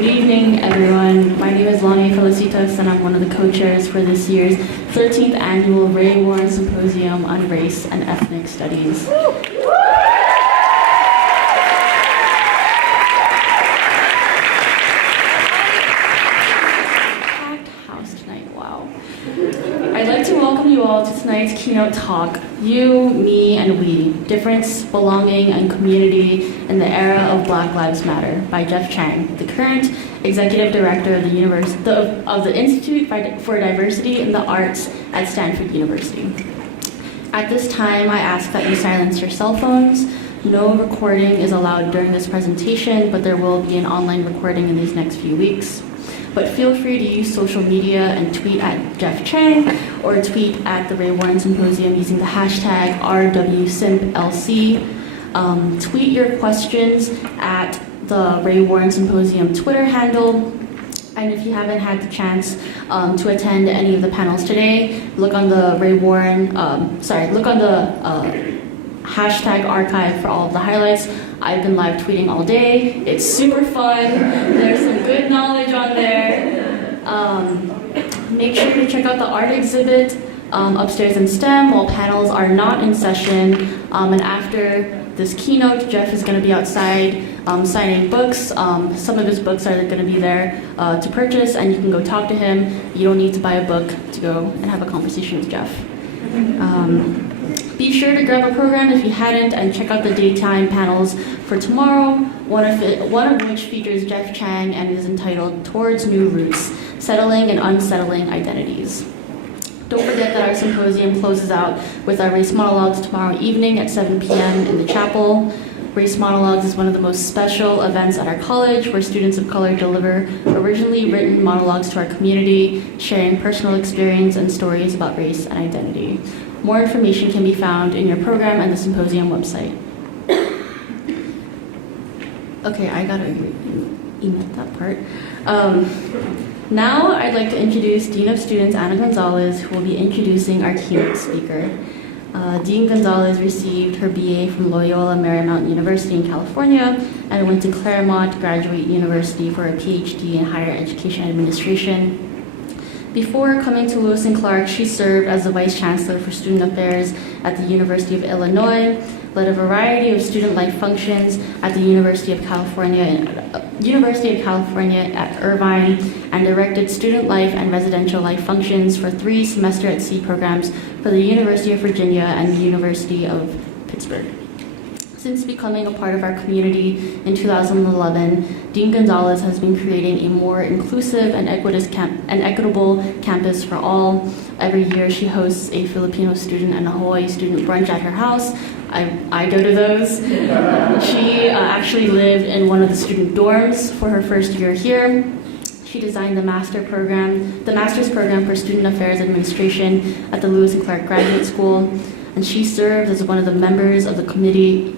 Good evening, everyone. My name is Lonnie Felicitas, and I'm one of the co-chairs for this year's 13th Annual Ray Warren Symposium on Race and Ethnic Studies. Packed house tonight, wow. I'd like to welcome you all to tonight's keynote talk, You, Me, and We, Difference, Belonging, and Community in the Era of Black Lives Matter by Jeff Chang, the current Executive Director of the Institute for Diversity in the Arts at Stanford University. At this time, I ask that you silence your cell phones. No recording is allowed during this presentation, but there will be an online recording in these next few weeks. But feel free to use social media and tweet at Jeff Chang or tweet at the Ray Warren Symposium using the hashtag RWSympLC. Tweet your questions at the Ray Warren Symposium Twitter handle. And if you haven't had the chance to attend any of the panels today, look on the hashtag archive for all of the highlights. I've been live tweeting all day. It's super fun. There's some good knowledge on there. Make sure to check out the art exhibit upstairs in STEM while panels are not in session. And after this keynote, Jeff is going to be outside signing books. Some of his books are going to be there to purchase, and you can go talk to him. You don't need to buy a book to go and have a conversation with Jeff. Be sure to grab a program if you hadn't, and check out the daytime panels for tomorrow, one of which features Jeff Chang and is entitled Towards New Roots, Settling and Unsettling Identities. Don't forget that our symposium closes out with our Race Monologues tomorrow evening at 7 p.m. in the chapel. Race Monologues is one of the most special events at our college where students of color deliver originally written monologues to our community, sharing personal experience and stories about race and identity. More information can be found in your program and the symposium website. Okay, I gotta emit that part. Now I'd like to introduce Dean of Students Ana Gonzalez, who will be introducing our keynote speaker. Dean Gonzalez received her BA from Loyola Marymount University in California and went to Claremont Graduate University for a PhD in Higher Education Administration. Before coming to Lewis and Clark, she served as the Vice Chancellor for Student Affairs at the University of Illinois, led a variety of student life functions at the University of California at Irvine, and directed student life and residential life functions for 3 semester at sea programs for the University of Virginia and the University of Pittsburgh. Since becoming a part of our community in 2011, Dean Gonzalez has been creating a more inclusive and equitable campus for all. Every year she hosts a Filipino student and a Hawaii student brunch at her house. I go to those. She actually lived in one of the student dorms for her first year here. She designed the master's program for Student Affairs Administration at the Lewis and Clark Graduate School, and she served as one of the members of the Committee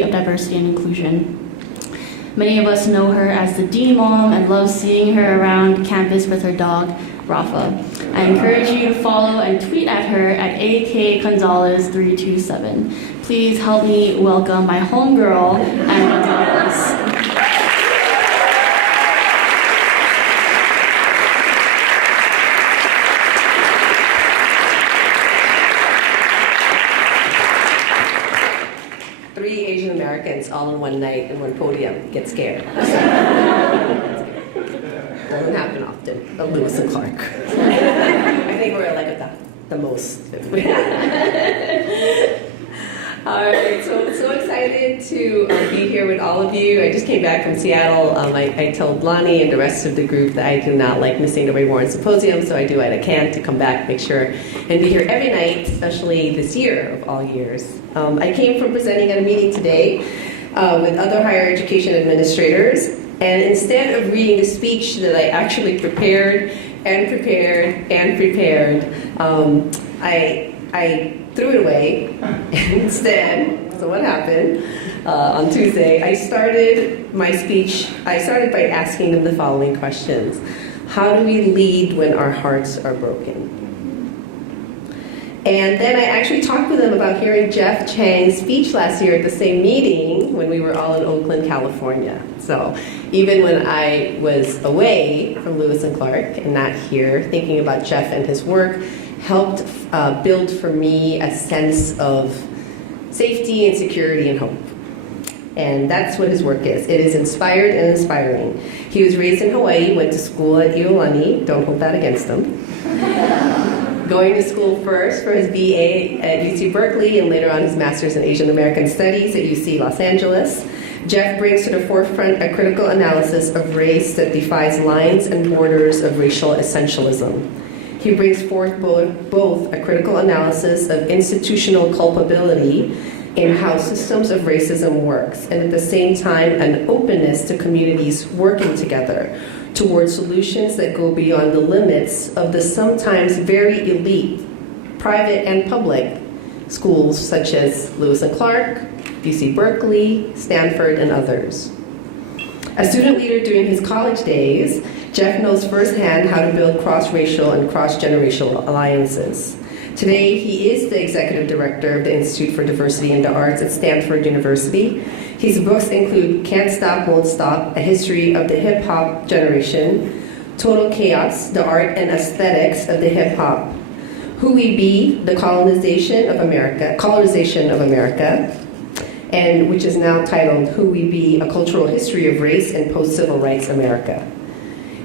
of Diversity and Inclusion. Many of us know her as the Dean Mom and love seeing her around campus with her dog, Rafa. I encourage you to follow and tweet at her at AKGonzalez327. Please help me welcome my homegirl, Ana Gonzalez. 3 Asian Americans all in one night in one podium get scared. Doesn't happen often at Lewis and Clark. I think we're like at the most. All right, so I'm so excited to be here with all of you. I just came back from Seattle. I told Lonnie and the rest of the group that I do not like missing the Ray Warren Symposium, so I do what I can to come back, make sure, and be here every night, especially this year of all years. I came from presenting at a meeting today with other higher education administrators, and instead of reading the speech that I actually prepared, I threw it away instead. So what happened on Tuesday, I started by asking them the following questions. How do we lead when our hearts are broken? And then I actually talked with them about hearing Jeff Chang's speech last year at the same meeting when we were all in Oakland, California. So even when I was away from Lewis and Clark and not here, thinking about Jeff and his work helped build for me a sense of safety and security and hope. And that's what his work is. It is inspired and inspiring. He was raised in Hawaii, went to school at Iolani, don't hold that against him. Going to school first for his BA at UC Berkeley and later on his Master's in Asian American Studies at UC Los Angeles. Jeff brings to the forefront a critical analysis of race that defies lines and borders of racial essentialism. He brings forth both a critical analysis of institutional culpability in how systems of racism works, and at the same time an openness to communities working together towards solutions that go beyond the limits of the sometimes very elite, private and public schools such as Lewis and Clark, UC Berkeley, Stanford, and others. A student leader during his college days, Jeff knows firsthand how to build cross-racial and cross-generational alliances. Today, he is the executive director of the Institute for Diversity in the Arts at Stanford University. His books include Can't Stop, Won't Stop, A History of the Hip-Hop Generation, Total Chaos, The Art and Aesthetics of the Hip-Hop, Who We Be, The Colonization of America, and which is now titled Who We Be, A Cultural History of Race in Post-Civil Rights America.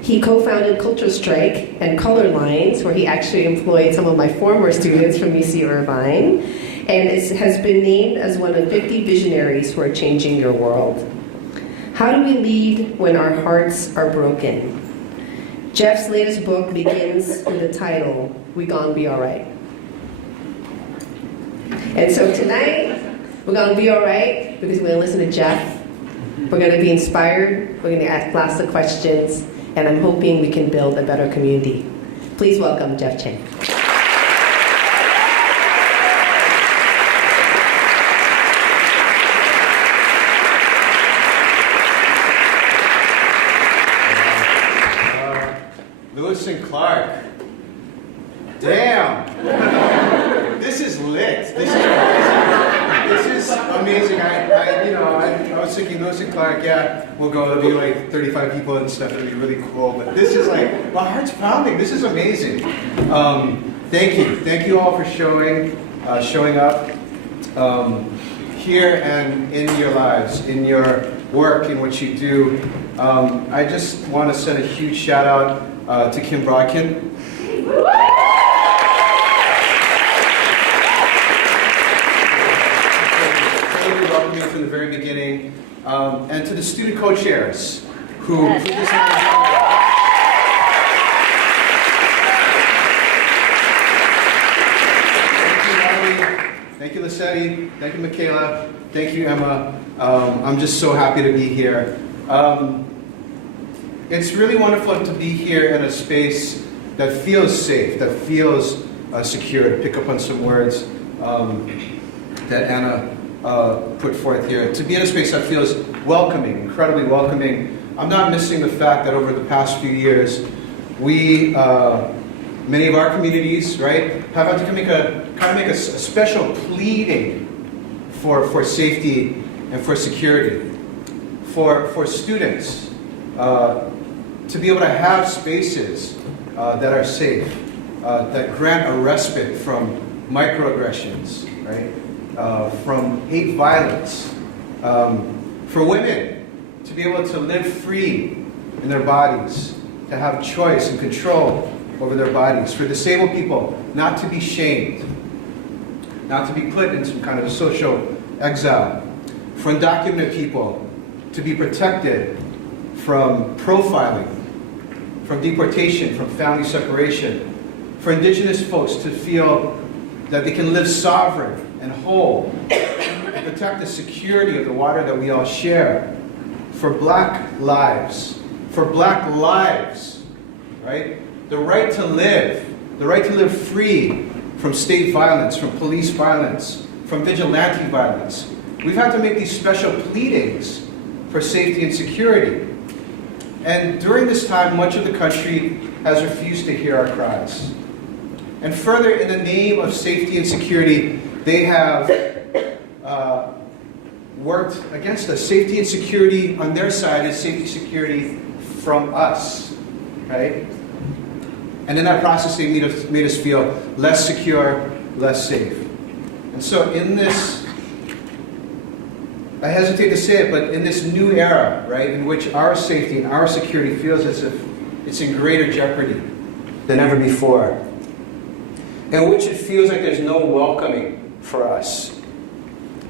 He co-founded Culture Strike and Color Lines, where he actually employed some of my former students from UC Irvine, and has been named as one of 50 visionaries who are changing your world. How do we lead when our hearts are broken? Jeff's latest book begins with the title, We Gon' Be Alright. And so tonight, we're gonna be alright because we're gonna listen to Jeff. We're gonna be inspired, we're gonna ask lots of questions, and I'm hoping we can build a better community. Please welcome Jeff Chang. Lewis and Clark. Damn! This is lit. This is amazing. This is amazing. I was thinking Lewis and Clark, yeah, we'll go, there'll be like 35 people and stuff, it'll be really cool. But this is like, my heart's pounding. This is amazing. Thank you. Thank you all for showing up here and in your lives, in your work, in what you do. I just want to send a huge shout out to Kim Brodkin. Welcoming from the very beginning, and to the student co-chairs who put this on the Thank you, Lissetti. Thank you, Michaela. Thank you, Emma. I'm just so happy to be here. It's really wonderful to be here in a space that feels safe, that feels secure, to pick up on some words that Anna put forth here. To be in a space that feels welcoming, incredibly welcoming. I'm not missing the fact that over the past few years, we, many of our communities, right, have had to make a special pleading for safety and for security, for students to be able to have spaces that are safe, that grant a respite from microaggressions, right? From hate violence, for women to be able to live free in their bodies, to have choice and control over their bodies, for disabled people not to be shamed, not to be put in some kind of social exile, for undocumented people to be protected from profiling, from deportation, from family separation, for indigenous folks to feel that they can live sovereign and whole, and protect the security of the water that we all share, for black lives, right? The right to live free from state violence, from police violence, from vigilante violence. We've had to make these special pleadings for safety and security. And during this time, much of the country has refused to hear our cries. And further, in the name of safety and security, they have worked against us. Safety and security on their side is safety and security from us, right? And in that process, they made us feel less secure, less safe. And so in this, I hesitate to say it, but in this new era, right, in which our safety and our security feels as if it's in greater jeopardy than ever before, in which it feels like there's no welcoming for us,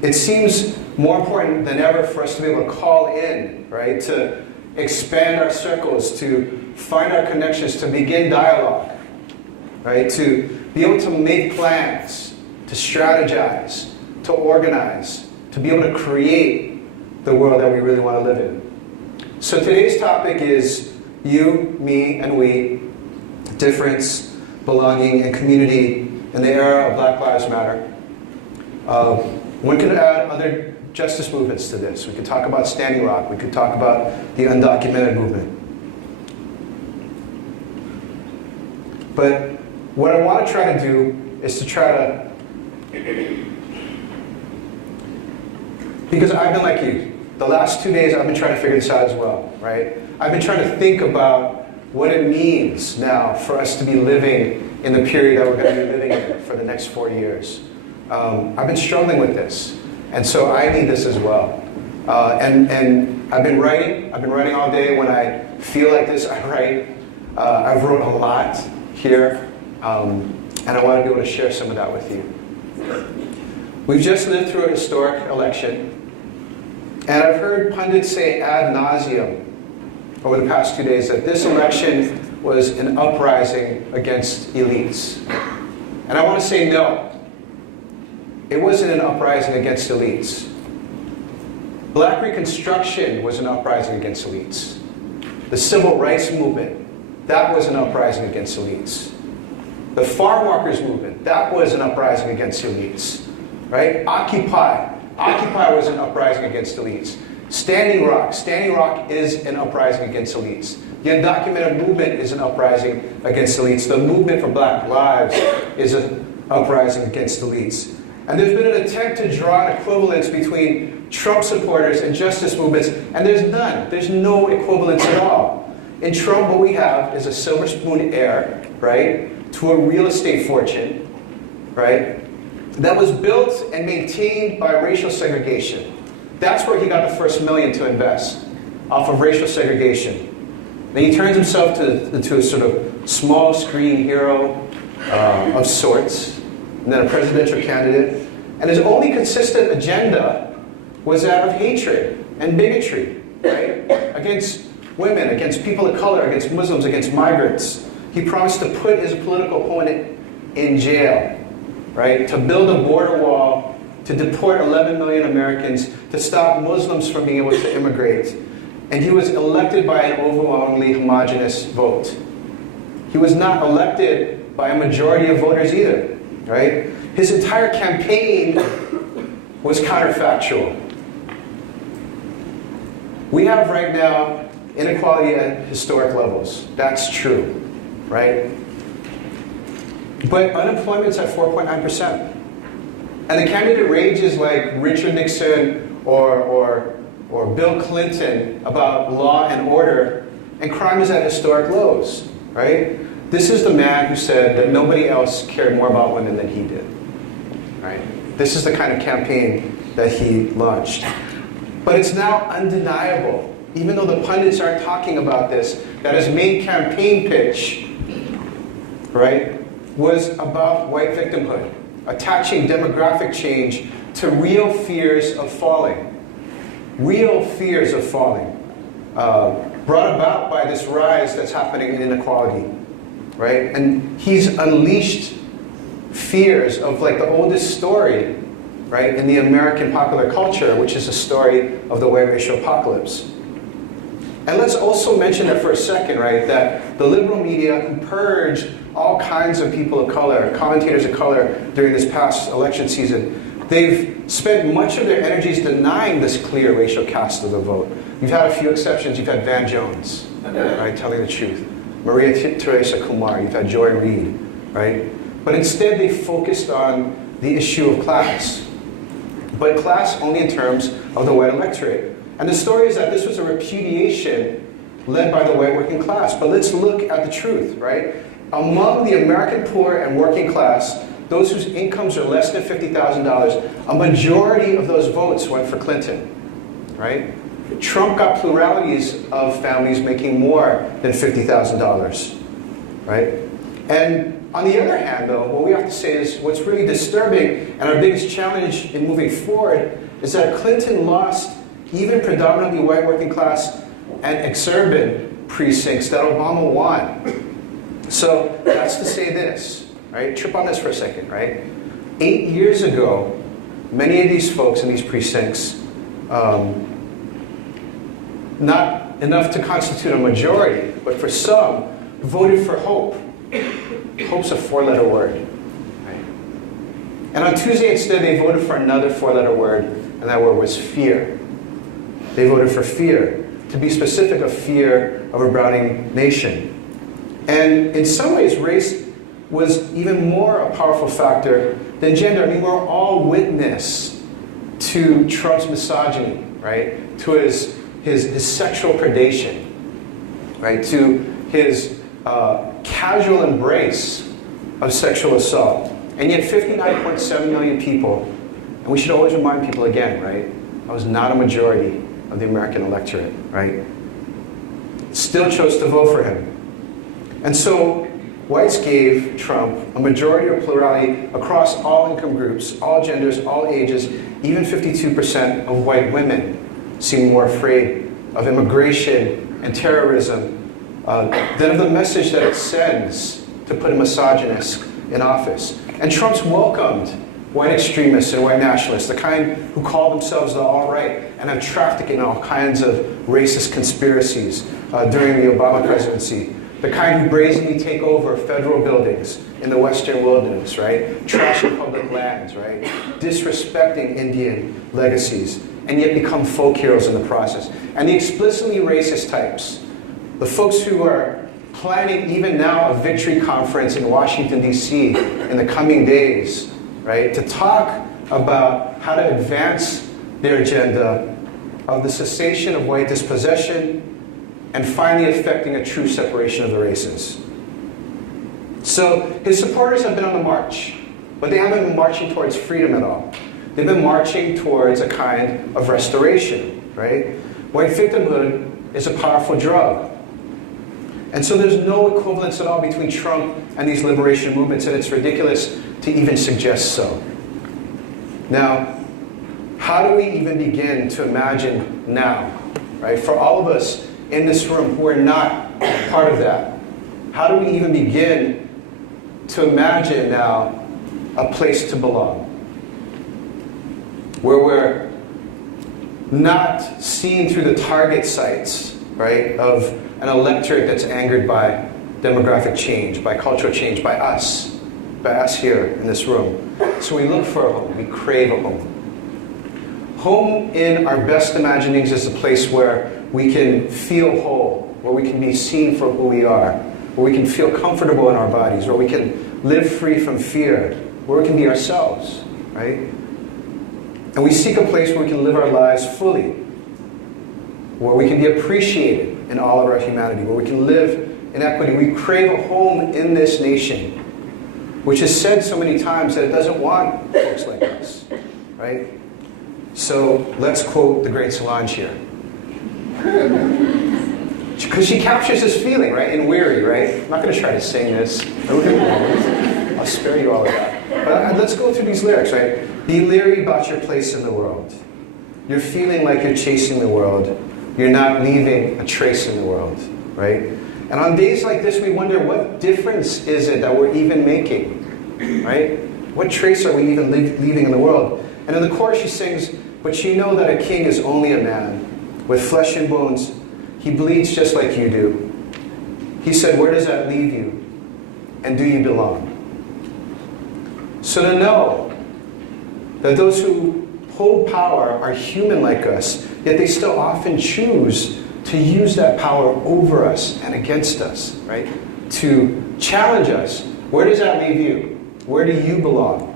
it seems more important than ever for us to be able to call in, right, to expand our circles, to find our connections, to begin dialogue, right, to be able to make plans, to strategize, to organize, to be able to create the world that we really want to live in. So today's topic is you, me, and we, difference, belonging, and community in the era of Black Lives Matter. One could add other justice movements to this. We could talk about Standing Rock. We could talk about the undocumented movement. But what I want to try to do is to try to, because I've been like you. The last 2 days I've been trying to figure this out as well, right? I've been trying to think about what it means now for us to be living in the period that we're going to be living in for the next 40 years. I've been struggling with this, and so I need this as well. And I've been writing all day. When I feel like this, I write. I've wrote a lot here, and I want to be able to share some of that with you. We've just lived through a historic election, and I've heard pundits say ad nauseum over the past 2 days that this election was an uprising against elites. And I want to say no. It wasn't an uprising against elites. Black Reconstruction was an uprising against elites. The Civil Rights Movement, that was an uprising against elites. The Farm Workers Movement, that was an uprising against elites. Right? Occupy was an uprising against elites. Standing Rock is an uprising against elites. The undocumented movement is an uprising against elites. The movement for Black Lives is an uprising against elites. And there's been an attempt to draw an equivalence between Trump supporters and justice movements, and there's none. There's no equivalence at all. In Trump, what we have is a silver spoon heir, right, to a real estate fortune, right, that was built and maintained by racial segregation. That's where he got the first million to invest, off of racial segregation. Then he turns himself into a sort of small screen hero of sorts, and then a presidential candidate. And his only consistent agenda was that of hatred and bigotry, right? Against women, against people of color, against Muslims, against migrants. He promised to put his political opponent in jail, right? To build a border wall, to deport 11 million Americans, to stop Muslims from being able to immigrate. And he was elected by an overwhelmingly homogenous vote. He was not elected by a majority of voters either, right? His entire campaign was counterfactual. We have right now inequality at historic levels. That's true, right? But unemployment's at 4.9%. And the candidate rages like Richard Nixon or Bill Clinton about law and order, and crime is at historic lows, right? This is the man who said that nobody else cared more about women than he did, right? This is the kind of campaign that he launched. But it's now undeniable, even though the pundits aren't talking about this, that his main campaign pitch, right, was about white victimhood, attaching demographic change to real fears of falling. Real fears of falling, brought about by this rise that's happening in inequality, right? And he's unleashed fears of like the oldest story, right, in the American popular culture, which is the story of the white racial apocalypse. And let's also mention that for a second, right, that the liberal media who purged all kinds of people of color, commentators of color during this past election season, they've spent much of their energies denying this clear racial cast of the vote. You've had a few exceptions. You've had Van Jones, right, telling the truth. Maria Teresa Kumar. You've had Joy Reid, right? but instead they focused on the issue of class. But class only in terms of the white electorate. And the story is that this was a repudiation led by the white working class. But let's look at the truth, right? Among the American poor and working class, those whose incomes are less than $50,000, a majority of those votes went for Clinton, right? Trump got pluralities of families making more than $50,000, right? And on the other hand, though, what we have to say is what's really disturbing and our biggest challenge in moving forward is that Clinton lost even predominantly white working class and exurban precincts that Obama won. So that's to say this, right? Trip on this for a second, right? 8 years ago, many of these folks in these precincts, not enough to constitute a majority, but for some, voted for Hope. Hope's a four-letter word, right? And on Tuesday instead, they voted for another four-letter word, and that word was fear. They voted for fear. To be specific, a fear of a browning nation. And in some ways, race was even more a powerful factor than gender. I mean, we're all witness to Trump's misogyny, right? To his sexual predation, right? To his casual embrace of sexual assault. And yet 59.7 million people, and we should always remind people again, right? That was not a majority of the American electorate, right? Still chose to vote for him. And so whites gave Trump a majority or plurality across all income groups, all genders, all ages. Even 52% of white women seem more afraid of immigration and terrorism than of the message that it sends to put a misogynist in office. And Trump's welcomed white extremists and white nationalists, the kind who call themselves the alt-right and have trafficked in all kinds of racist conspiracies during the Obama presidency, the kind who brazenly take over federal buildings in the western wilderness, right? Trashing public lands, right? Disrespecting Indian legacies, and yet become folk heroes in the process. And the explicitly racist types, the folks who are planning even now a victory conference in Washington, D.C. in the coming days, right, to talk about how to advance their agenda of the cessation of white dispossession and finally effecting a true separation of the races. So his supporters have been on the march, but they haven't been marching towards freedom at all. They've been marching towards a kind of restoration, right? White victimhood is a powerful drug. And so there's no equivalence at all between Trump and these liberation movements, and it's ridiculous to even suggest so. Now, how do we even begin to imagine now, right? For all of us in this room who are not part of that, how do we even begin to imagine now a place to belong? Where we're not seeing through the target sights, right, of an electorate that's angered by demographic change, by cultural change, by us here in this room. So we look for a home, we crave a home. Home in our best imaginings is a place where we can feel whole, where we can be seen for who we are, where we can feel comfortable in our bodies, where we can live free from fear, where we can be ourselves, right? And we seek a place where we can live our lives fully, where we can be appreciated in all of our humanity, where we can live in equity. We crave a home in this nation, which is said so many times that it doesn't want folks like us, right? So let's quote the great Solange here. Because she captures this feeling, right, in Weary, right? I'm not going to try to sing this. I'll spare you all of that. But let's go through these lyrics, right? Be leery about your place in the world. You're feeling like you're chasing the world. You're not leaving a trace in the world, right? And on days like this, we wonder, what difference is it that we're even making, right? What trace are we even leaving in the world? And in the chorus she sings, but you know that a king is only a man with flesh and bones. He bleeds just like you do. He said, where does that leave you? And do you belong? So to know that those who hold power are human like us, yet they still often choose to use that power over us and against us, right? To challenge us. Where does that leave you? Where do you belong?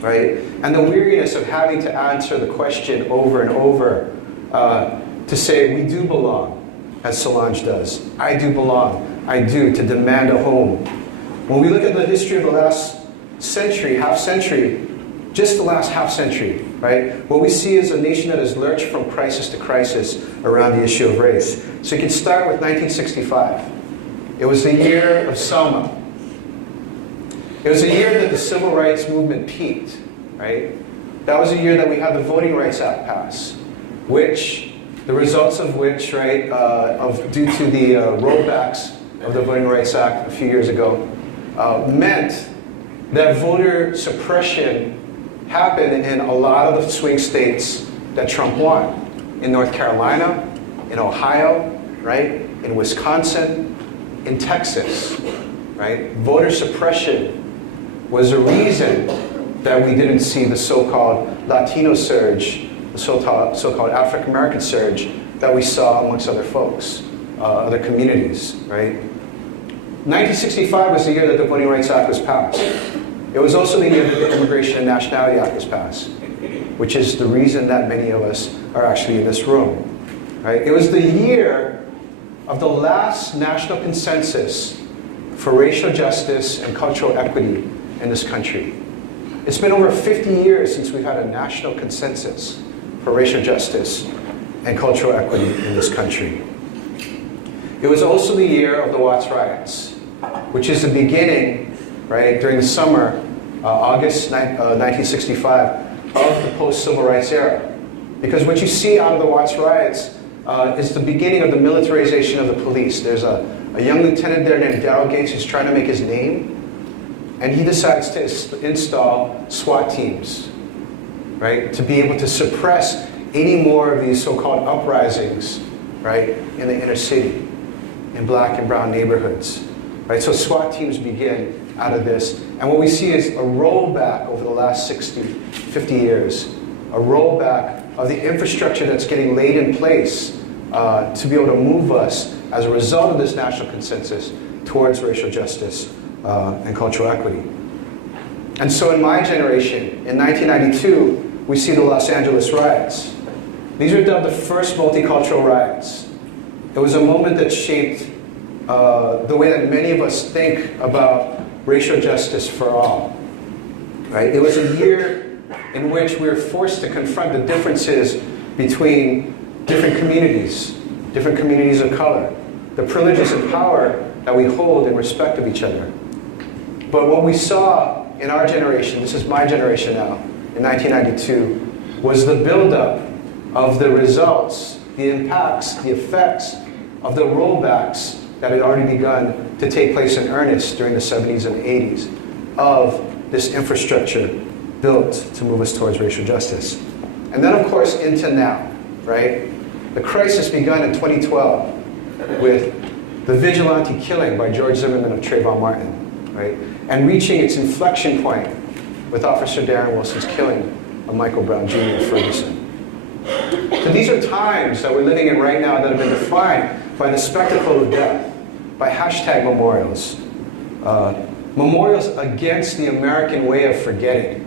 Right? And the weariness of having to answer the question over and over to say, we do belong, as Solange does. I do belong. I do, to demand a home. When we look at the history of the last century, half century, just the last half century, right? What we see is a nation that has lurched from crisis to crisis around the issue of race. So you can start with 1965. It was the year of Selma. It was the year that the civil rights movement peaked, right? That was the year that we had the Voting Rights Act passed, which, the results of which, right, due to the rollbacks of the Voting Rights Act a few years ago, meant that voter suppression happened in a lot of the swing states that Trump won. In North Carolina, in Ohio, right? In Wisconsin, in Texas, right? Voter suppression was a reason that we didn't see the so-called Latino surge, the so-called African American surge that we saw amongst other folks, other communities, right? 1965 was the year that the Voting Rights Act was passed. It was also the year that the Immigration and Nationality Act was passed, which is the reason that many of us are actually in this room, right? It was the year of the last national consensus for racial justice and cultural equity in this country. It's been over 50 years since we've had a national consensus for racial justice and cultural equity in this country. It was also the year of the Watts riots, which is the beginning, right, during the summer, August 1965, of the post-civil rights era. Because what you see out of the Watts riots is the beginning of the militarization of the police. There's a young lieutenant there named Daryl Gates who's trying to make his name, and he decides to install SWAT teams, right, to be able to suppress any more of these so-called uprisings, right, in the inner city, in black and brown neighborhoods, right? So SWAT teams begin out of this, and what we see is a rollback over the last 60, 50 years, a rollback of the infrastructure that's getting laid in place to be able to move us as a result of this national consensus towards racial justice and cultural equity. And so in my generation, in 1992, we see the Los Angeles riots. These are dubbed the first multicultural riots. It was a moment that shaped the way that many of us think about racial justice for all. Right? It was a year in which we were forced to confront the differences between different communities of color, the privileges and power that we hold in respect of each other. But what we saw in our generation, this is my generation now, in 1992, was the buildup of the results, the impacts, the effects of the rollbacks that had already begun to take place in earnest during the 70s and 80s of this infrastructure built to move us towards racial justice. And then, of course, into now, right? The crisis begun in 2012 with the vigilante killing by George Zimmerman of Trayvon Martin, right? And reaching its inflection point with Officer Darren Wilson's killing of Michael Brown Jr. in Ferguson. So these are times that we're living in right now that have been defined by the spectacle of death, by hashtag memorials. Memorials against the American way of forgetting.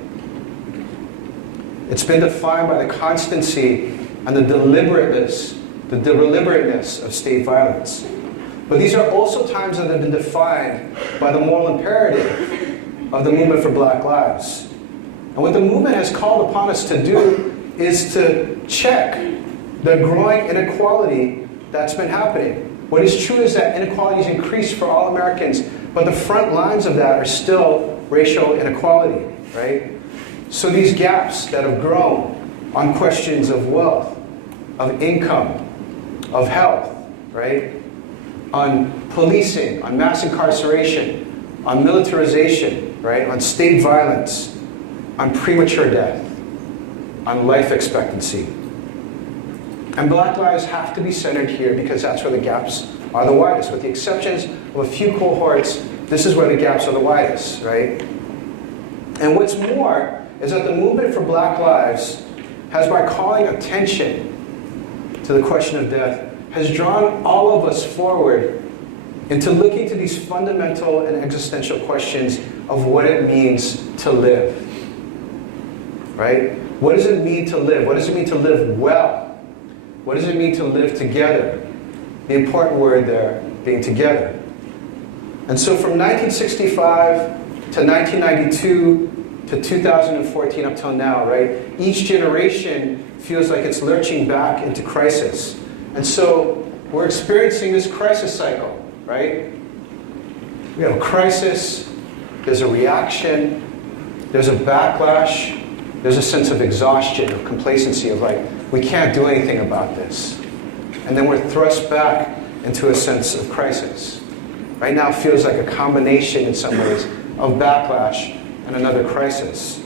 It's been defined by the constancy and the deliberateness of state violence. But these are also times that have been defined by the moral imperative of the movement for Black Lives. And what the movement has called upon us to do is to check the growing inequality that's been happening. What is true is that inequality has increased for all Americans, but the front lines of that are still racial inequality, right? So these gaps that have grown on questions of wealth, of income, of health, right? On policing, on mass incarceration, on militarization, right? On state violence, on premature death, on life expectancy. And Black lives have to be centered here because that's where the gaps are the widest. With the exceptions of a few cohorts, this is where the gaps are the widest, right? And what's more is that the movement for Black lives has, by calling attention to the question of death, has drawn all of us forward into looking to these fundamental and existential questions of what it means to live. Right? What does it mean to live? What does it mean to live well? What does it mean to live together? The important word there being together. And so from 1965 to 1992 to 2014 up till now, right? Each generation feels like it's lurching back into crisis. And so we're experiencing this crisis cycle, right? We have a crisis, there's a reaction, there's a backlash, there's a sense of exhaustion, of complacency, of like, we can't do anything about this. And then we're thrust back into a sense of crisis. Right now it feels like a combination in some ways of backlash and another crisis.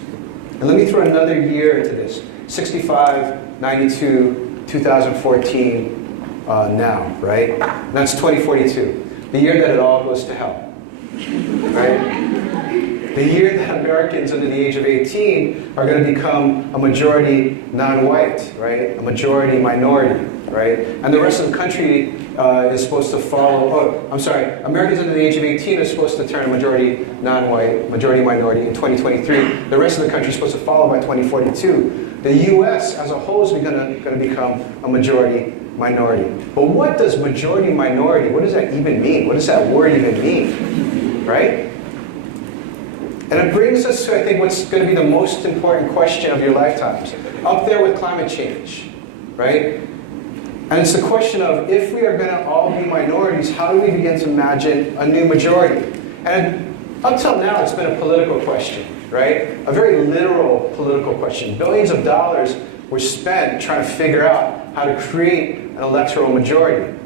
And let me throw another year into this. 65, 92, 2014, now, right? And that's 2042. The year that it all goes to hell. Right? The year that Americans under the age of 18 are going to become a majority non-white, right? A majority minority, right? And the rest of the country is supposed to follow, Americans under the age of 18 are supposed to turn a majority non-white, majority minority in 2023. The rest of the country is supposed to follow by 2042. The U.S. as a whole is going to become a majority minority. But what does majority minority, what does that even mean? What does that word even mean, right? And it brings us to, I think, what's going to be the most important question of your lifetimes, up there with climate change, right? And it's the question of, if we are going to all be minorities, how do we begin to imagine a new majority? And up till now, it's been a political question, right? A very literal political question. Billions of dollars were spent trying to figure out how to create an electoral majority.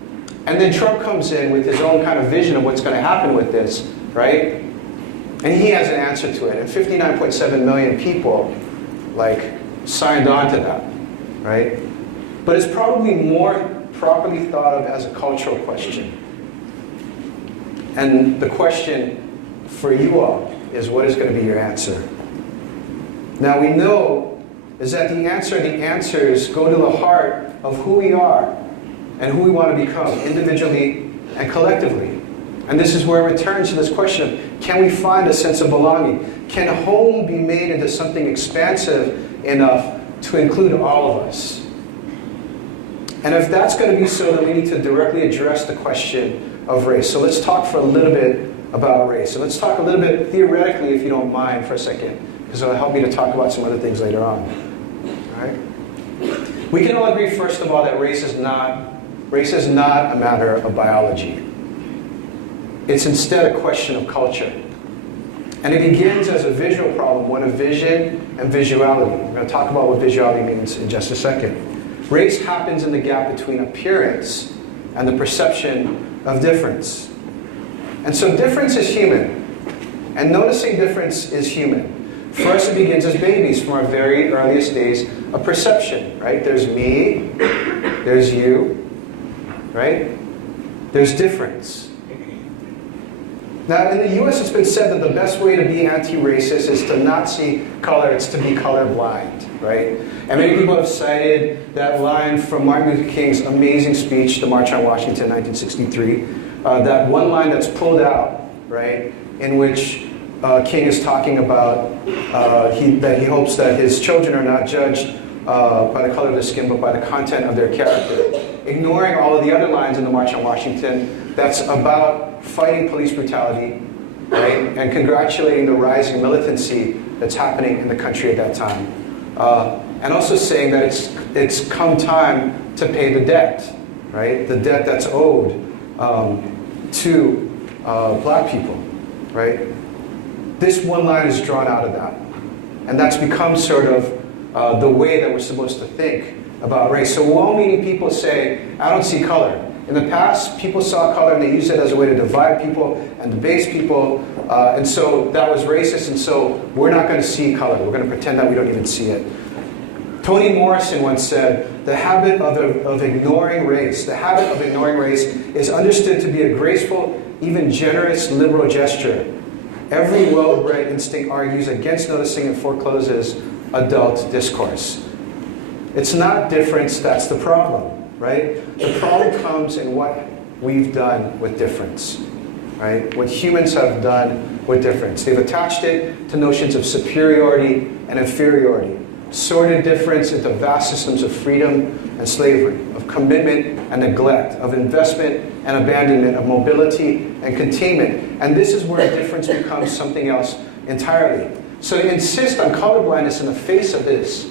And then Trump comes in with his own kind of vision of what's going to happen with this, right? And he has an answer to it. And 59.7 million people, like, signed on to that, right? But it's probably more properly thought of as a cultural question. And the question for you all is, what is going to be your answer? Now we know is that the answers go to the heart of who we are and who we want to become, individually and collectively. And this is where it returns to this question of, can we find a sense of belonging? Can home be made into something expansive enough to include all of us? And if that's going to be so, then we need to directly address the question of race. So let's talk for a little bit about race. And let's talk a little bit theoretically, if you don't mind, for a second, because it'll help me to talk about some other things later on. All right? We can all agree, first of all, that race is not a matter of biology. It's instead a question of culture. And it begins as a visual problem, one of vision and visuality. We're going to talk about what visuality means in just a second. Race happens in the gap between appearance and the perception of difference. And so difference is human. And noticing difference is human. For us, it begins as babies from our very earliest days of perception, right? There's me, there's you, right? There's difference. Now, in the US, it's been said that the best way to be anti-racist is to not see color, it's to be colorblind, right? And many people have cited that line from Martin Luther King's amazing speech, The March on Washington, 1963. That one line that's pulled out, right, in which King is talking about that he hopes that his children are not judged by the color of their skin, but by the content of their character. Ignoring all of the other lines in the March on Washington, that's about fighting police brutality, right, and congratulating the rising militancy that's happening in the country at that time. And also saying that it's come time to pay the debt, right, the debt that's owed to black people, right? This one line is drawn out of that. And that's become sort of the way that we're supposed to think about race. So well-meaning people say, I don't see color. In the past, people saw color and they used it as a way to divide people and debase people. And so that was racist, and so we're not going to see color. We're going to pretend that we don't even see it. Toni Morrison once said, the habit of ignoring race, the habit of ignoring race is understood to be a graceful, even generous, liberal gesture. Every well-bred instinct argues against noticing and forecloses adult discourse. It's not difference that's the problem, right? The problem comes in what we've done with difference, right? What humans have done with difference. They've attached it to notions of superiority and inferiority, sorted difference into vast systems of freedom and slavery, of commitment and neglect, of investment and abandonment, of mobility and containment. And this is where difference becomes something else entirely. So to insist on colorblindness in the face of this,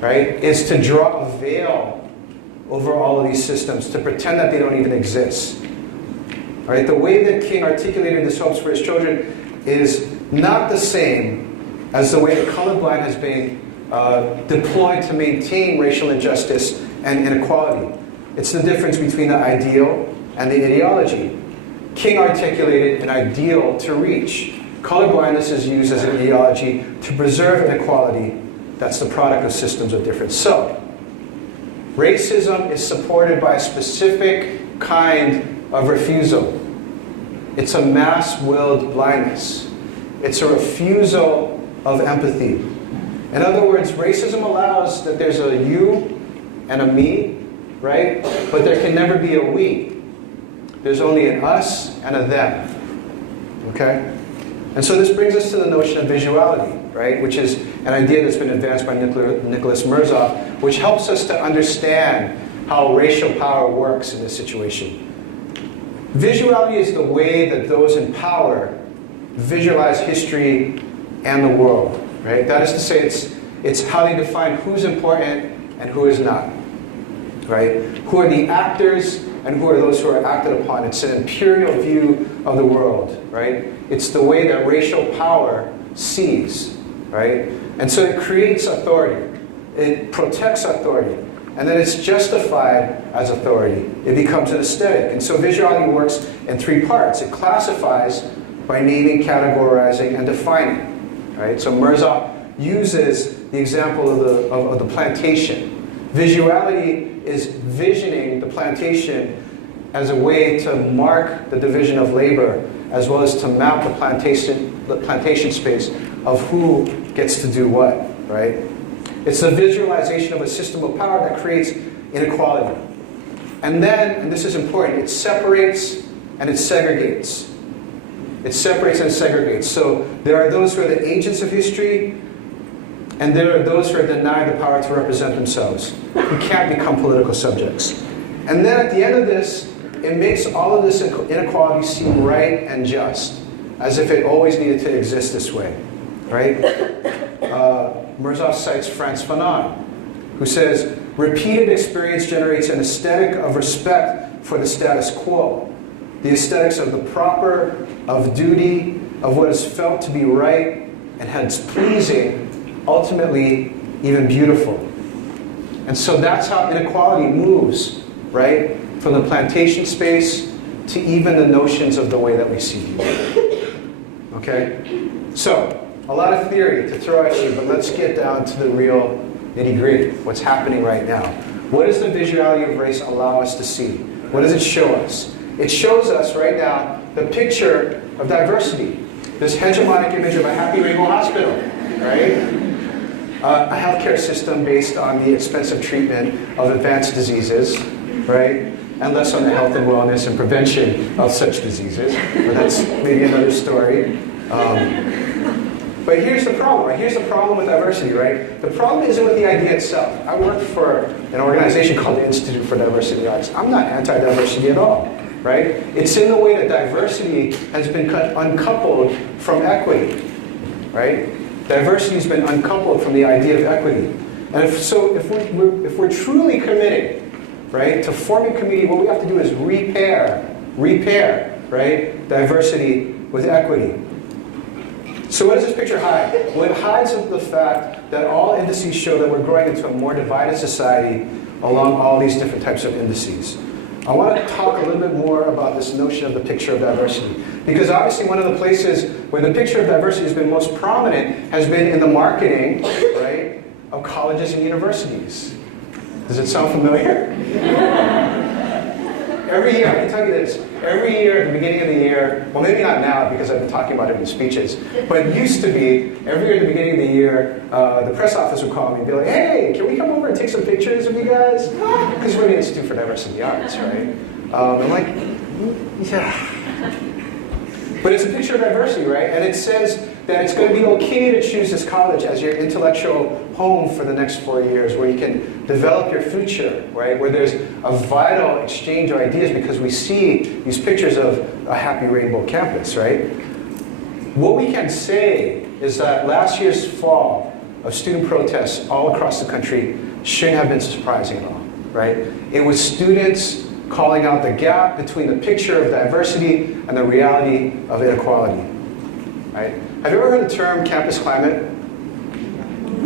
right, is to draw a veil over all of these systems, to pretend that they don't even exist. Right? The way that King articulated his hopes for his children is not the same as the way the colorblind has been deployed to maintain racial injustice and inequality. It's the difference between the ideal and the ideology. King articulated an ideal to reach. Colorblindness is used as an ideology to preserve inequality that's the product of systems of difference. So, racism is supported by a specific kind of refusal. It's a mass-willed blindness. It's a refusal of empathy. In other words, racism allows that there's a you and a me, right? But there can never be a we. There's only an us and a them. Okay? And so this brings us to the notion of visuality, right? Which is an idea that's been advanced by Nicholas Mirzoff, which helps us to understand how racial power works in this situation. Visuality is the way that those in power visualize history and the world, right? That is to say, it's how they define who's important and who is not, right? Who are the actors and who are those who are acted upon. It's an imperial view of the world, right? It's the way that racial power sees, right? And so it creates authority. It protects authority. And then it's justified as authority. It becomes an aesthetic. And so visuality works in three parts. It classifies by naming, categorizing, and defining, right? So Mirzoff uses the example of the plantation. Visuality is visioning the plantation as a way to mark the division of labor, as well as to map the plantation space of who gets to do what, right? It's the visualization of a system of power that creates inequality. And then, and this is important, it separates and it segregates. It separates and segregates. So there are those who are the agents of history, and there are those who are denied the power to represent themselves, who can't become political subjects. And then at the end of this, it makes all of this inequality seem right and just, as if it always needed to exist this way, right? Mirzoff cites Frantz Fanon, who says, repeated experience generates an aesthetic of respect for the status quo, the aesthetics of the proper, of duty, of what is felt to be right, and hence pleasing, ultimately even beautiful. And so that's how inequality moves, right? From the plantation space to even the notions of the way that we see people. Okay? So, a lot of theory to throw at you, but let's get down to the real nitty-gritty. What's happening right now? What does the visuality of race allow us to see? What does it show us? It shows us right now the picture of diversity. This hegemonic image of a happy rainbow hospital, right? A healthcare system based on the expensive treatment of advanced diseases, right? And less on the health and wellness and prevention of such diseases. But that's maybe another story. But here's the problem, right? Here's the problem with diversity, right? The problem isn't with the idea itself. I work for an organization called the Institute for Diversity in the Arts. I'm not anti-diversity at all, right? It's in the way that diversity has been uncoupled from equity, right? Diversity has been uncoupled from the idea of equity. And if we're truly committed, right, to forming community, what we have to do is repair, right, diversity with equity. So what does this picture hide? Well, it hides the fact that all indices show that we're growing into a more divided society along all these different types of indices. I want to talk a little bit more about this notion of the picture of diversity. Because obviously one of the places where the picture of diversity has been most prominent has been in the marketing, right, of colleges and universities. Does it sound familiar? Every year, I can tell you this, every year at the beginning of the year, well maybe not now because I've been talking about it in speeches, but it used to be, every year at the beginning of the year, the press office would call me and be like, hey, can we come over and take some pictures of you guys? Because we're the Institute for Diversity in the Arts, right? I'm like, yeah. But it's a picture of diversity, right? And it says that it's going to be okay to choose this college as your intellectual home for the next 4 years, where you can develop your future, right? Where there's a vital exchange of ideas, because we see these pictures of a happy rainbow campus, right? What we can say is that last year's fall of student protests all across the country shouldn't have been surprising at all, right? It was students calling out the gap between the picture of diversity and the reality of inequality, right? Have you ever heard the term campus climate?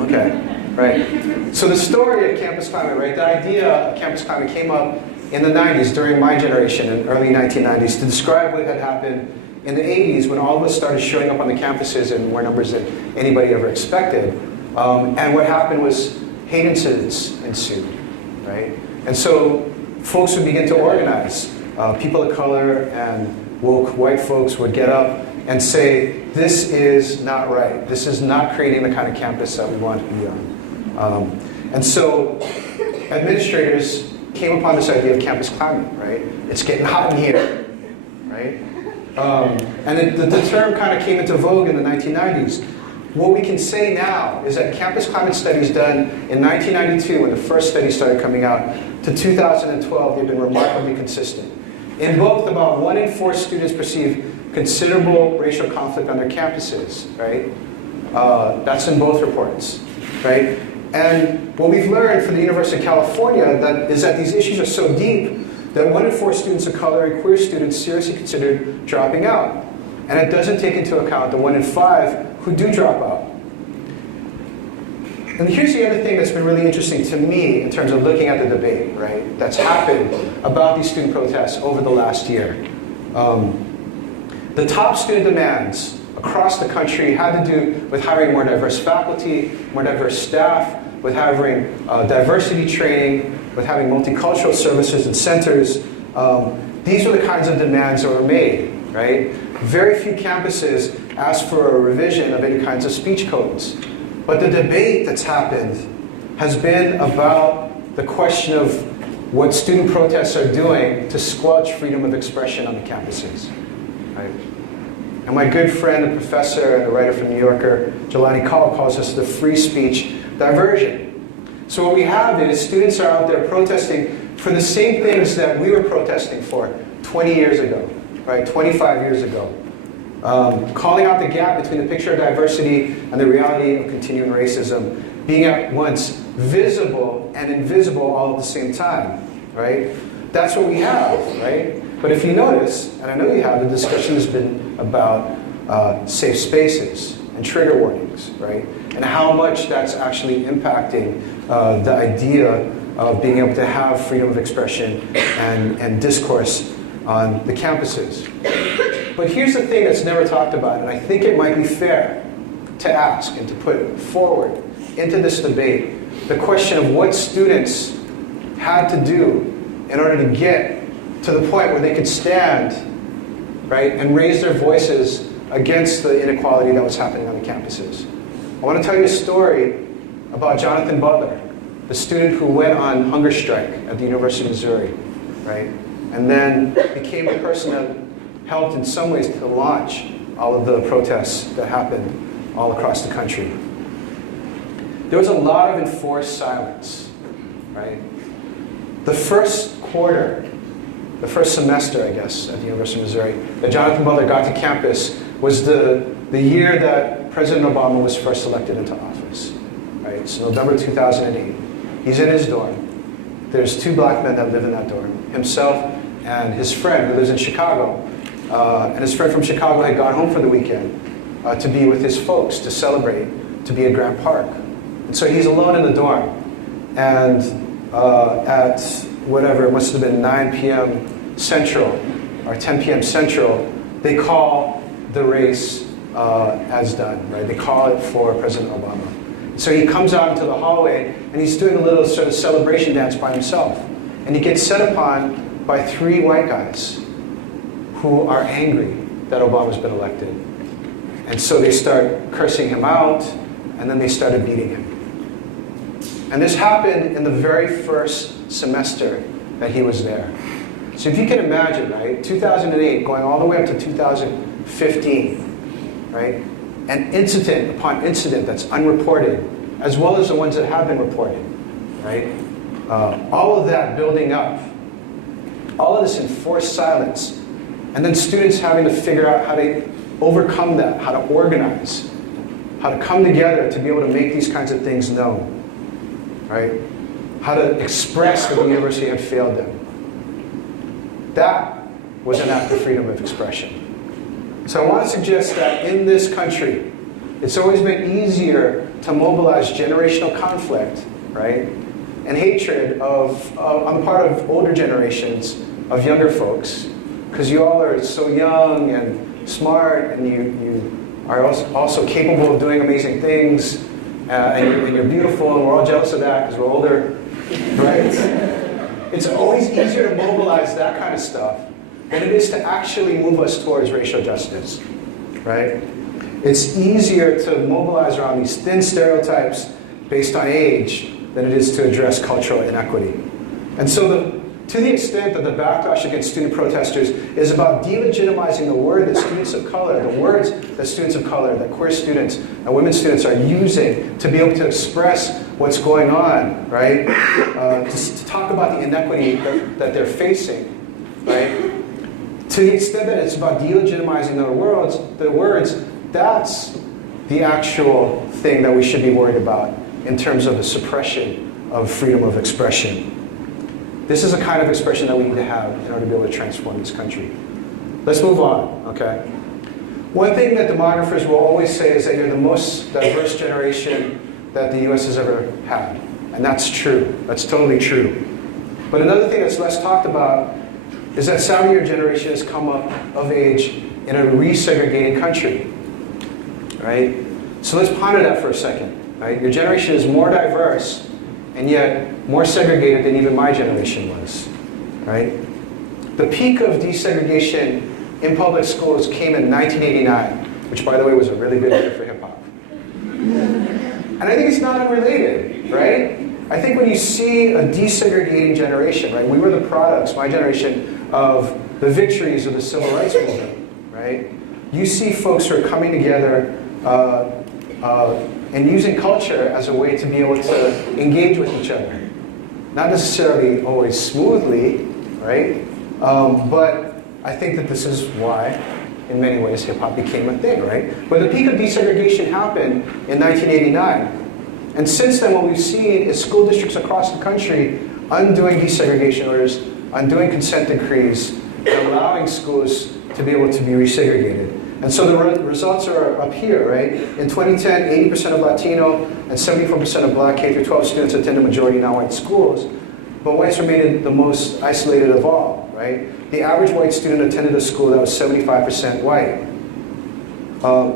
Okay, right. So the story of campus climate, right, the idea of campus climate came up in the 90s, during my generation, in early 1990s, to describe what had happened in the 80s when all of us started showing up on the campuses in more numbers than anybody ever expected. And what happened was hate incidents ensued, right? And so folks would begin to organize. People of color and woke white folks would get up and say, this is not right. This is not creating the kind of campus that we want to be on. And so administrators came upon this idea of campus climate, right? It's getting hot in here, right? And the term kind of came into vogue in the 1990s. What we can say now is that campus climate studies done in 1992, when the first study started coming out, to 2012, they've been remarkably consistent. In both, about 1 in 4 students perceive considerable racial conflict on their campuses, right? That's in both reports, right? And what we've learned from the University of California is that these issues are so deep that 1 in 4 students of color and queer students seriously considered dropping out. And it doesn't take into account the 1 in 5 who do drop out. And here's the other thing that's been really interesting to me in terms of looking at the debate, right, that's happened about these student protests over the last year. The top student demands across the country had to do with hiring more diverse faculty, more diverse staff, with having diversity training, with having multicultural services and centers. These were the kinds of demands that were made, right? Very few campuses asked for a revision of any kinds of speech codes. But the debate that's happened has been about the question of what student protests are doing to squelch freedom of expression on the campuses, right? And my good friend, the professor and the writer from New Yorker, Jelani Call, calls this the free speech diversion. So what we have is students are out there protesting for the same things that we were protesting for 20 years ago, right, 25 years ago. Calling out the gap between the picture of diversity and the reality of continuing racism, being at once visible and invisible all at the same time, right? That's what we have, right? But if you notice, and I know you have, the discussion has been about safe spaces and trigger warnings, right? And how much that's actually impacting the idea of being able to have freedom of expression and discourse on the campuses. But here's the thing that's never talked about, and I think it might be fair to ask and to put forward into this debate the question of what students had to do in order to get to the point where they could stand, right, and raise their voices against the inequality that was happening on the campuses. I want to tell you a story about Jonathan Butler, the student who went on hunger strike at the University of Missouri, right, and then became the person that helped in some ways to launch all of the protests that happened all across the country. There was a lot of enforced silence, right? The first quarter, the first semester, I guess, at the University of Missouri, that Jonathan Butler got to campus was the year that President Obama was first elected into office, right? It's November 2008. He's in his dorm. There's 2 black men that live in that dorm, himself and his friend who lives in Chicago. And his friend from Chicago had gone home for the weekend to be with his folks, to celebrate, to be at Grant Park. And so he's alone in the dorm. And at whatever, it must have been 9 p.m. Central, or 10 p.m. Central, they call the race as done, right? They call it for President Obama. So he comes out into the hallway, and he's doing a little sort of celebration dance by himself. And he gets set upon by 3 white guys who are angry that Obama's been elected. And so they start cursing him out, and then they started beating him. And this happened in the very first semester that he was there. So if you can imagine, right, 2008 going all the way up to 2012, 15, right? And incident upon incident that's unreported, as well as the ones that have been reported, right? All of that building up, all of this enforced silence, and then students having to figure out how to overcome that, how to organize, how to come together to be able to make these kinds of things known, right? How to express that the university had failed them. That was an act of freedom of expression. So I want to suggest that in this country, it's always been easier to mobilize generational conflict, right? And hatred on the part of older generations of younger folks, because you all are so young and smart, and you are also capable of doing amazing things, and you're beautiful, and we're all jealous of that because we're older, right? It's always easier to mobilize that kind of stuff than it is to actually move us towards racial justice, right? It's easier to mobilize around these thin stereotypes based on age than it is to address cultural inequity. And so to the extent that the backlash against student protesters is about delegitimizing the word that students of color, the words that students of color, that queer students and women students are using to be able to express what's going on, right? To talk about the inequity that they're facing, right? To the extent that it's about delegitimizing the words, that's the actual thing that we should be worried about in terms of the suppression of freedom of expression. This is a kind of expression that we need to have in order to be able to transform this country. Let's move on, okay? One thing that demographers will always say is that you're the most diverse generation that the US has ever had. And that's true. That's totally true. But another thing that's less talked about is that sadly your generation has come up of age in a resegregated country, right? So let's ponder that for a second, right? Your generation is more diverse and yet more segregated than even my generation was, right? The peak of desegregation in public schools came in 1989, which by the way was a really good year for hip hop. And I think it's not unrelated, right? I think when you see a desegregating generation, right? We were the products, my generation, of the victories of the civil rights movement, right? You see folks who are coming together and using culture as a way to be able to engage with each other. Not necessarily always smoothly, right? But I think that this is why, in many ways, hip-hop became a thing, right? But the peak of desegregation happened in 1989. And since then, what we've seen is school districts across the country undoing desegregation orders, undoing consent decrees, and allowing schools to be able to be resegregated. And so the results are up here, right? In 2010, 80% of Latino and 74% of Black K-12 students attended majority non-white schools, but whites remained the most isolated of all, right? The average white student attended a school that was 75% white.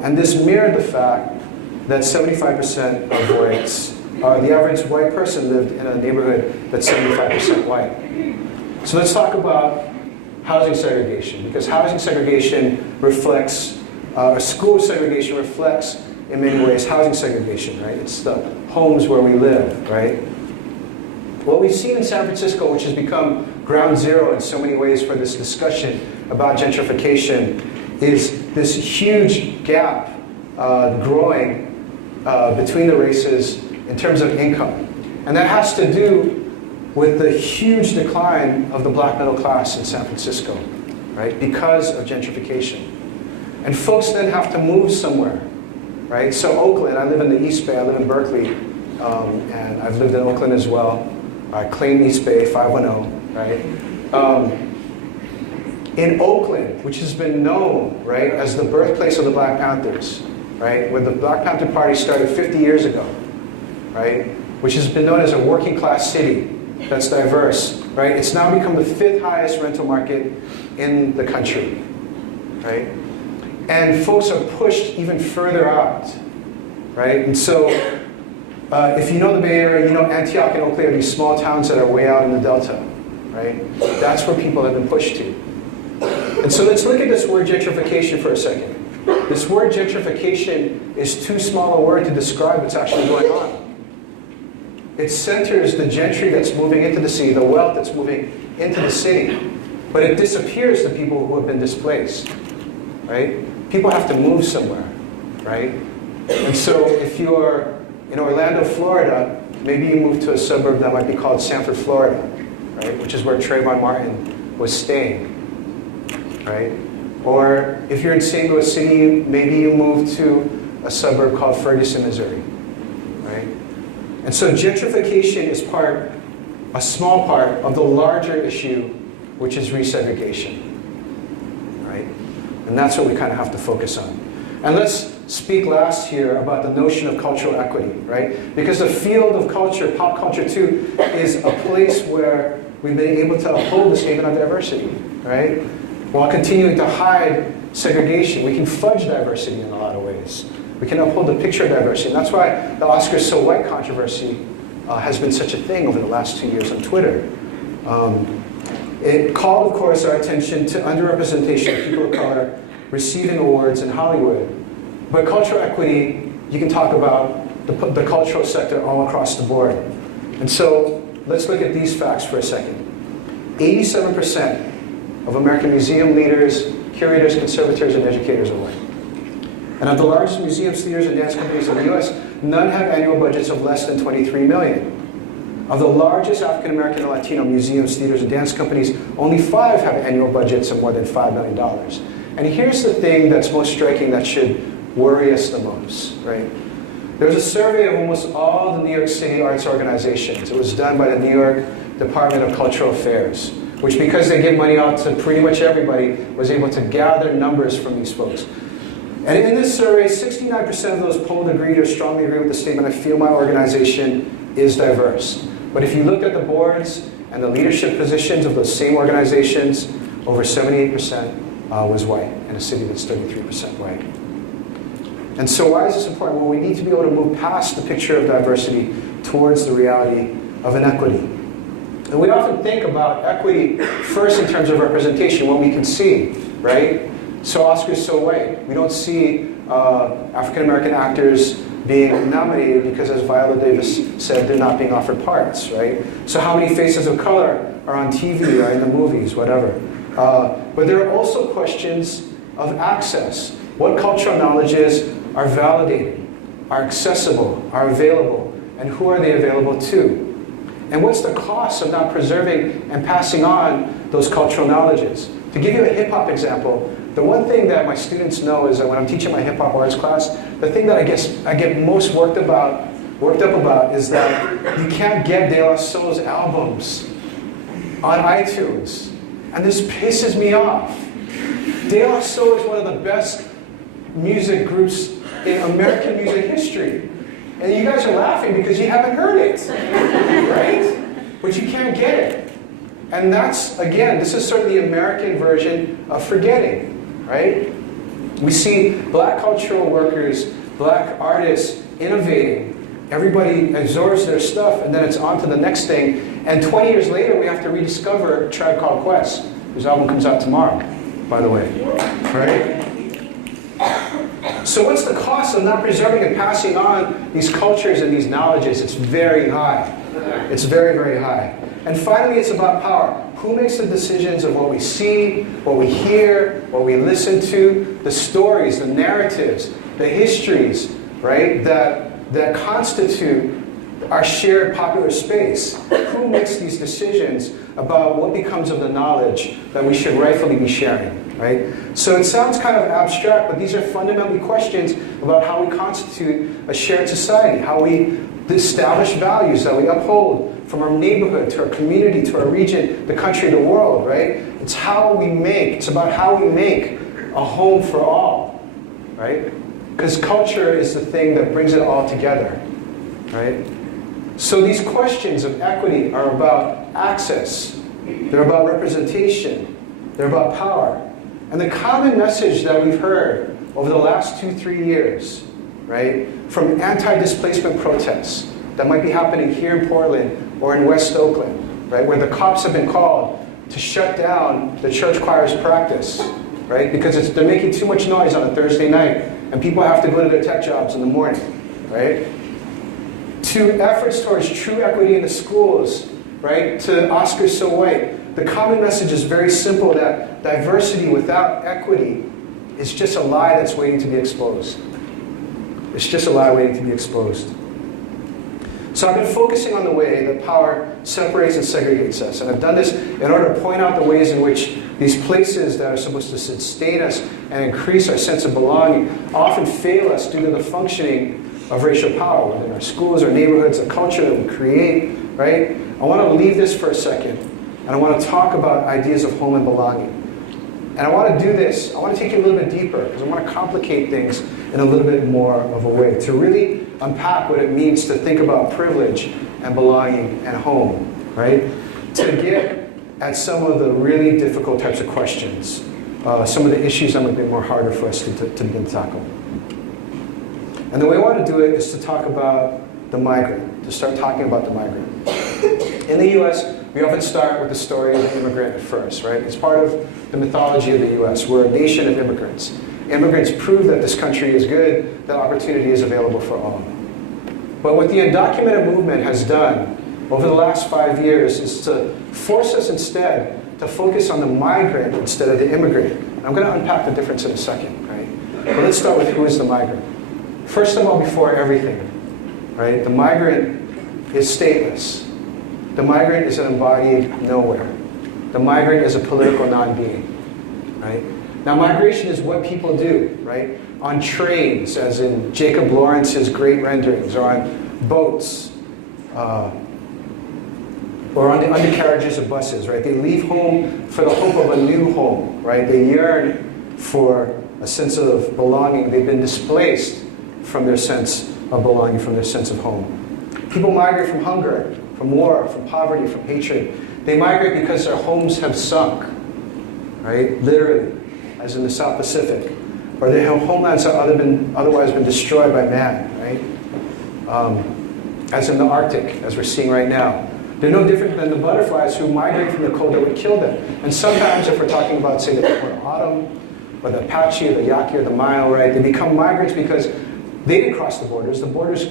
And this mirrored the fact that 75% of whites, the average white person lived in a neighborhood that's 75% white. So let's talk about housing segregation, because housing segregation reflects, school segregation reflects, in many ways, housing segregation, right? It's the homes where we live, right? What we've seen in San Francisco, which has become ground zero in so many ways for this discussion about gentrification, is this huge gap growing between the races in terms of income. And that has to do with the huge decline of the Black middle class in San Francisco, right? Because of gentrification. And folks then have to move somewhere, right? So Oakland, I live in the East Bay, I live in Berkeley, and I've lived in Oakland as well. I claim East Bay, 510, right? In Oakland, which has been known, right, as the birthplace of the Black Panthers, right? Where the Black Panther Party started 50 years ago, right? Which has been known as a working class city that's diverse, right? It's now become the 5th highest rental market in the country, right? And folks are pushed even further out, right? And so if you know the Bay Area, you know Antioch and Oakley are these small towns that are way out in the Delta, right? That's where people have been pushed to. And so let's look at this word gentrification for a second. This word gentrification is too small a word to describe what's actually going on. It centers the gentry that's moving into the city, the wealth that's moving into the city, but it disappears the people who have been displaced, right? people have to move somewhere, right? And so if you're in Orlando, Florida, maybe you move to a suburb that might be called Sanford, Florida, right? Which is where Trayvon Martin was staying, right? Or if you're in St. Louis City, maybe you move to a suburb called Ferguson, Missouri, right? And so gentrification is a small part of the larger issue, which is resegregation, right? And that's what we kind of have to focus on. And let's speak last here about the notion of cultural equity, right? Because the field of culture, pop culture too, is a place where we've been able to uphold the statement of diversity, right? While continuing to hide segregation. We can fudge diversity in a lot of ways. We can uphold the picture of diversity. And that's why the Oscars So White controversy has been such a thing over the last 2 years on Twitter. It called, of course, our attention to underrepresentation of people of color receiving awards in Hollywood. But cultural equity, you can talk about the cultural sector all across the board. And so let's look at these facts for a second. 87% of American museum leaders, curators, conservators, and educators are white. And of the largest museums, theaters, and dance companies in the US, none have annual budgets of less than $23 million. Of the largest African American and Latino museums, theaters, and dance companies, only 5 have annual budgets of more than $5 million. And here's the thing that's most striking that should worry us the most, right? There was a survey of almost all the New York City arts organizations. It was done by the New York Department of Cultural Affairs, which, because they give money out to pretty much everybody, was able to gather numbers from these folks. And in this survey, 69% of those polled agreed or strongly agree with the statement, I feel my organization is diverse. But if you looked at the boards and the leadership positions of those same organizations, over 78% was white in a city that's 33% white. And so why is this important? Well, we need to be able to move past the picture of diversity towards the reality of inequity. And we often think about equity first in terms of representation, what we can see, right? So Oscars So White. We don't see African American actors being nominated because, as Viola Davis said, they're not being offered parts, right? So how many faces of color are on TV or in the movies, whatever? But there are also questions of access. What cultural knowledges are validated, are accessible, are available, and who are they available to? And what's the cost of not preserving and passing on those cultural knowledges? To give you a hip-hop example, the one thing that my students know is that when I'm teaching my hip-hop arts class, the thing that I get most worked up about is that you can't get De La Soul's albums on iTunes. And this pisses me off. De La Soul is one of the best music groups in American music history. And you guys are laughing because you haven't heard it, right? But you can't get it. And that's, again, this is sort of the American version of forgetting, right? We see black cultural workers, black artists innovating. Everybody absorbs their stuff, and then it's on to the next thing. And 20 years later, we have to rediscover a Tribe Called Quest, whose album comes out tomorrow, by the way, right? So what's the cost of not preserving and passing on these cultures and these knowledges? It's very high. It's very, very high. And finally, it's about power. Who makes the decisions of what we see, what we hear, what we listen to, the stories, the narratives, the histories, right, that constitute our shared popular space? Who makes these decisions about what becomes of the knowledge that we should rightfully be sharing, right? So it sounds kind of abstract, but these are fundamentally questions about how we constitute a shared society, how we establish values that we uphold from our neighborhood to our community to our region, the country, the world, right? It's about how we make a home for all, right? Because culture is the thing that brings it all together, right? So these questions of equity are about access, they're about representation, they're about power. And the common message that we've heard over the last 2-3 years, right, from anti-displacement protests that might be happening here in Portland or in West Oakland, right, where the cops have been called to shut down the church choir's practice, right, because they're making too much noise on a Thursday night and people have to go to their tech jobs in the morning, right? To efforts towards true equity in the schools, right, to Oscars So White. The common message is very simple, that diversity without equity is just a lie that's waiting to be exposed. It's just a lie waiting to be exposed. So I've been focusing on the way that power separates and segregates us. And I've done this in order to point out the ways in which these places that are supposed to sustain us and increase our sense of belonging often fail us due to the functioning of racial power, whether in our schools or neighborhoods, the culture that we create, right? I want to leave this for a second, and I want to talk about ideas of home and belonging. And I want to do this, I want to take you a little bit deeper, because I want to complicate things in a little bit more of a way, to really unpack what it means to think about privilege and belonging and home, right? To get at some of the really difficult types of questions, some of the issues that might be more harder for us to begin to tackle. And the way I want to do it is to talk about the migrant, to start talking about the migrant. In the US, we often start with the story of the immigrant at first, right? It's part of the mythology of the US. We're a nation of immigrants. Immigrants prove that this country is good, that opportunity is available for all. But what the undocumented movement has done over the last 5 years is to force us instead to focus on the migrant instead of the immigrant. I'm going to unpack the difference in a second, right? But let's start with who is the migrant. First of all, before everything, right? The migrant is stateless. The migrant is an embodied nowhere. The migrant is a political non-being, right? Now, migration is what people do, right? On trains, as in Jacob Lawrence's great renderings, or on boats, or on the undercarriages of buses, right? They leave home for the hope of a new home, right? They yearn for a sense of belonging. They've been displaced from their sense of belonging, from their sense of home. People migrate from hunger, from war, from poverty, from hatred. They migrate because their homes have sunk, right? Literally, as in the South Pacific. Or their homelands have otherwise been destroyed by man, right? As in the Arctic, as we're seeing right now. They're no different than the butterflies who migrate from the cold that would kill them. And sometimes, if we're talking about, say, the Dakota Autumn, or the Apache, or the Yaqui, or the Maya, right, they become migrants because they didn't cross the borders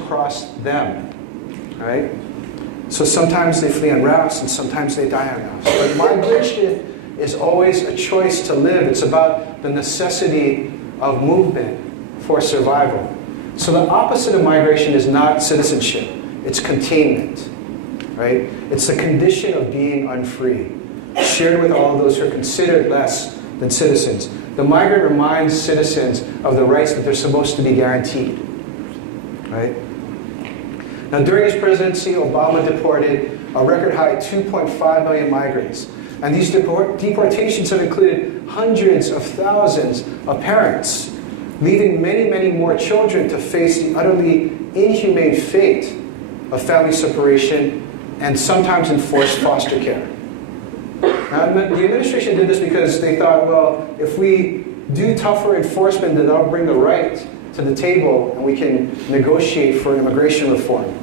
crossed them, right? So sometimes they flee en route, and sometimes they die en route. But migration is always a choice to live. It's about the necessity of movement for survival. So the opposite of migration is not citizenship, it's containment, right? It's the condition of being unfree, shared with all of those who are considered less than citizens. The migrant reminds citizens of the rights that they're supposed to be guaranteed, right? Now, during his presidency, Obama deported a record high 2.5 million migrants. And these deportations have included hundreds of thousands of parents, leaving many, many more children to face the utterly inhumane fate of family separation and sometimes enforced foster care. Now, the administration did this because they thought, well, if we do tougher enforcement, then that'll bring the right to the table and we can negotiate for immigration reform.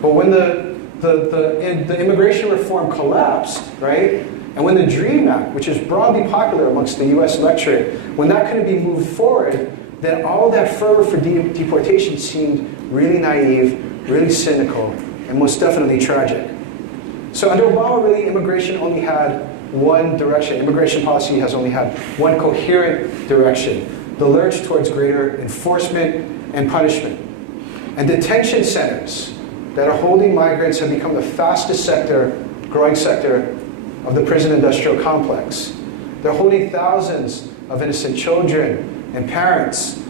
But when the immigration reform collapsed, right? And when the DREAM Act, which is broadly popular amongst the US electorate, when that couldn't be moved forward, then all that fervor for deportation seemed really naive, really cynical, and most definitely tragic. So under Obama, really, immigration only had one direction. Immigration policy has only had one coherent direction: the lurch towards greater enforcement and punishment. And detention centers that are holding migrants have become the fastest growing sector of the prison industrial complex. They're holding thousands of innocent children and parents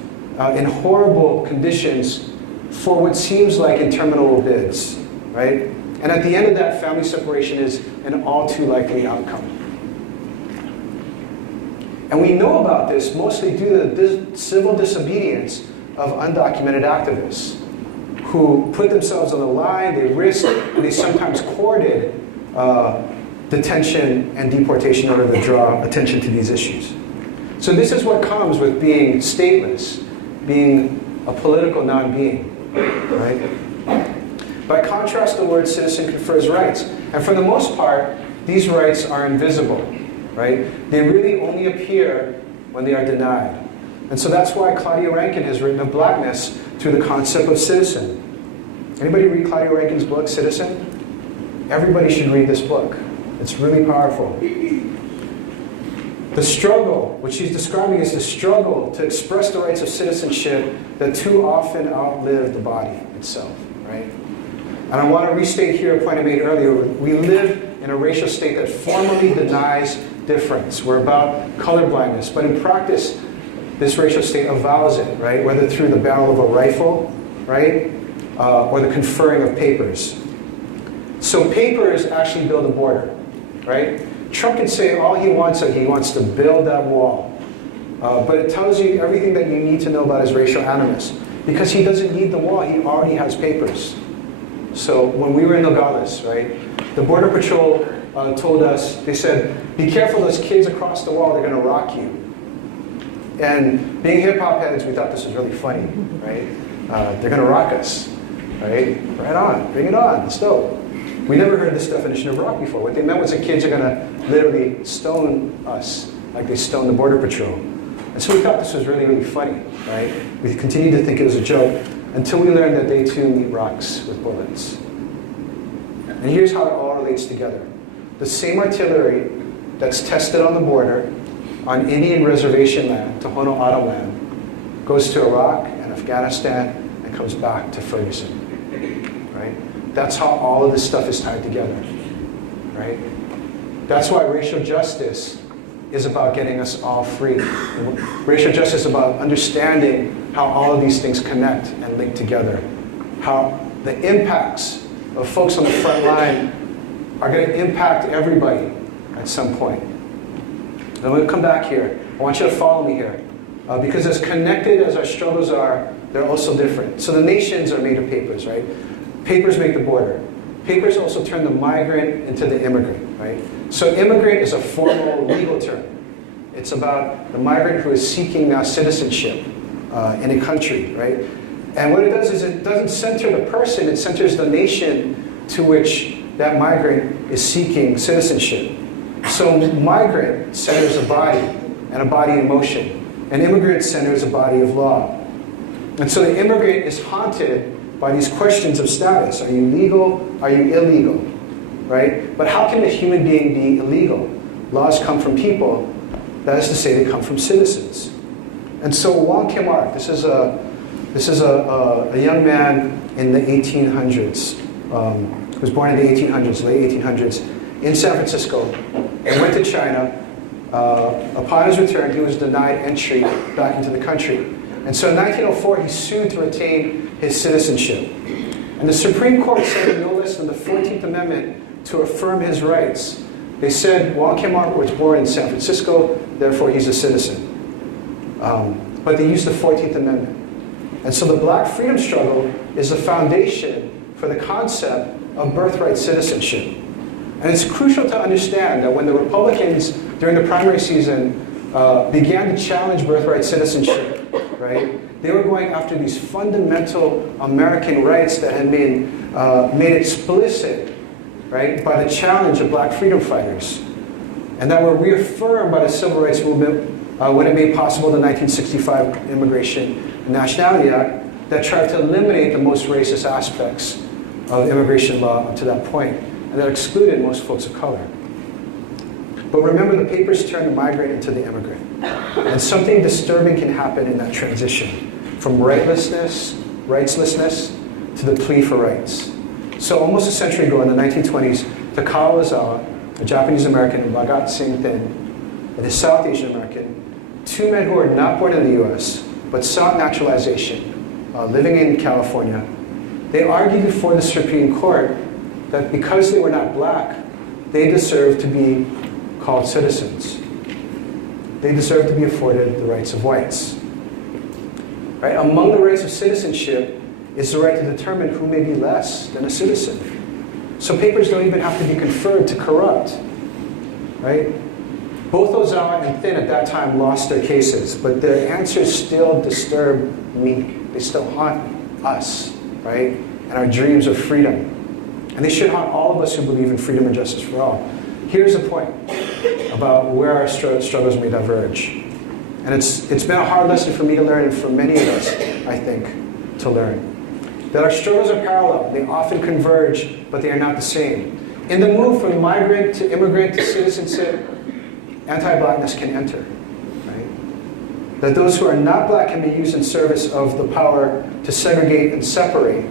in horrible conditions for what seems like interminable bids, right? And at the end of that, family separation is an all too likely outcome. And we know about this mostly due to the civil disobedience of undocumented activists who put themselves on the line, they risked, and they sometimes courted detention and deportation in order to draw attention to these issues. So this is what comes with being stateless, being a political non-being, right? By contrast, the word citizen confers rights. And for the most part, these rights are invisible, right? They really only appear when they are denied. And so that's why Claudia Rankine has written of blackness through the concept of citizen. Anybody read Claudia Rankine's book, Citizen? Everybody should read this book. It's really powerful. The struggle, which she's describing is the struggle to express the rights of citizenship that too often outlive the body itself, right? And I want to restate here a point I made earlier. We live in a racial state that formally denies difference. We're about colorblindness, but in practice, this racial state avows it, right? Whether through the barrel of a rifle, right? Or the conferring of papers. So papers actually build a border, right? Trump can say all he wants to build that wall. But it tells you everything that you need to know about his racial animus. Because he doesn't need the wall, he already has papers. So when we were in Nogales, right, the Border Patrol told us, they said, be careful, those kids across the wall, they're going to rock you. And being hip-hop heads, we thought this was really funny, right? They're going to rock us, right? Right on, bring it on, let's go. We never heard this definition of rock before. What they meant was the kids are going to literally stone us, like they stoned the Border Patrol. And so we thought this was really, really funny, right? We continued to think it was a joke until we learned that they too meet rocks with bullets. And here's how it all relates together. The same artillery that's tested on the border, on Indian reservation land, Tohono O'odham land, goes to Iraq and Afghanistan and comes back to Ferguson, right? That's how all of this stuff is tied together, right? That's why racial justice is about getting us all free. Racial justice is about understanding how all of these things connect and link together. How the impacts of folks on the front line are going to impact everybody at some point. And I'm going to come back here. I want you to follow me here. Because as connected as our struggles are, they're also different. So the nations are made of papers, right? Papers make the border. Papers also turn the migrant into the immigrant, right? So immigrant is a formal legal term. It's about the migrant who is seeking now citizenship in a country, right? And what it does is it doesn't center the person, it centers the nation to which that migrant is seeking citizenship. So migrant centers a body and a body in motion. And immigrant centers a body of law. And so the immigrant is haunted by these questions of status. Are you legal? Are you illegal? Right? But how can a human being be illegal? Laws come from people. That is to say, they come from citizens. And so Wong Kim Ark, this is a young man in the 1800s, who was born in the 1800s, late 1800s, in San Francisco, and went to China. Upon his return, he was denied entry back into the country. And so in 1904, he sued to retain his citizenship. And the Supreme Court said no less than the 14th Amendment to affirm his rights. They said Wong Kim Ark was born in San Francisco, therefore he's a citizen. But they used the 14th Amendment. And so the Black freedom struggle is the foundation for the concept of birthright citizenship. And it's crucial to understand that when the Republicans, during the primary season, began to challenge birthright citizenship, right? They were going after these fundamental American rights that had been made explicit, right, by the challenge of Black freedom fighters, and that were reaffirmed by the Civil Rights Movement when it made possible the 1965 Immigration and Nationality Act that tried to eliminate the most racist aspects of immigration law up to that point, and that excluded most folks of color. But remember, the papers turn the migrant into the immigrant. And something disturbing can happen in that transition, from rightlessness to the plea for rights. So almost a century ago, in the 1920s, Takao Ozawa, a Japanese American, and Bhagat Singh Thind, a South Asian American, two men who were not born in the US, but sought naturalization, living in California, they argued before the Supreme Court that because they were not Black, they deserved to be called citizens. They deserve to be afforded the rights of whites. Right? Among the rights of citizenship is the right to determine who may be less than a citizen. So papers don't even have to be conferred to corrupt. Right? Both Ozawa and Thind at that time lost their cases, but their answers still disturb me. They still haunt us, right? And our dreams of freedom. And they should haunt all of us who believe in freedom and justice for all. Here's the point about where our struggles may diverge. And it's been a hard lesson for me to learn, and for many of us, I think, to learn. That our struggles are parallel. They often converge, but they are not the same. In the move from migrant to immigrant to citizenship, anti-blackness can enter, right? That those who are not black can be used in service of the power to segregate and separate,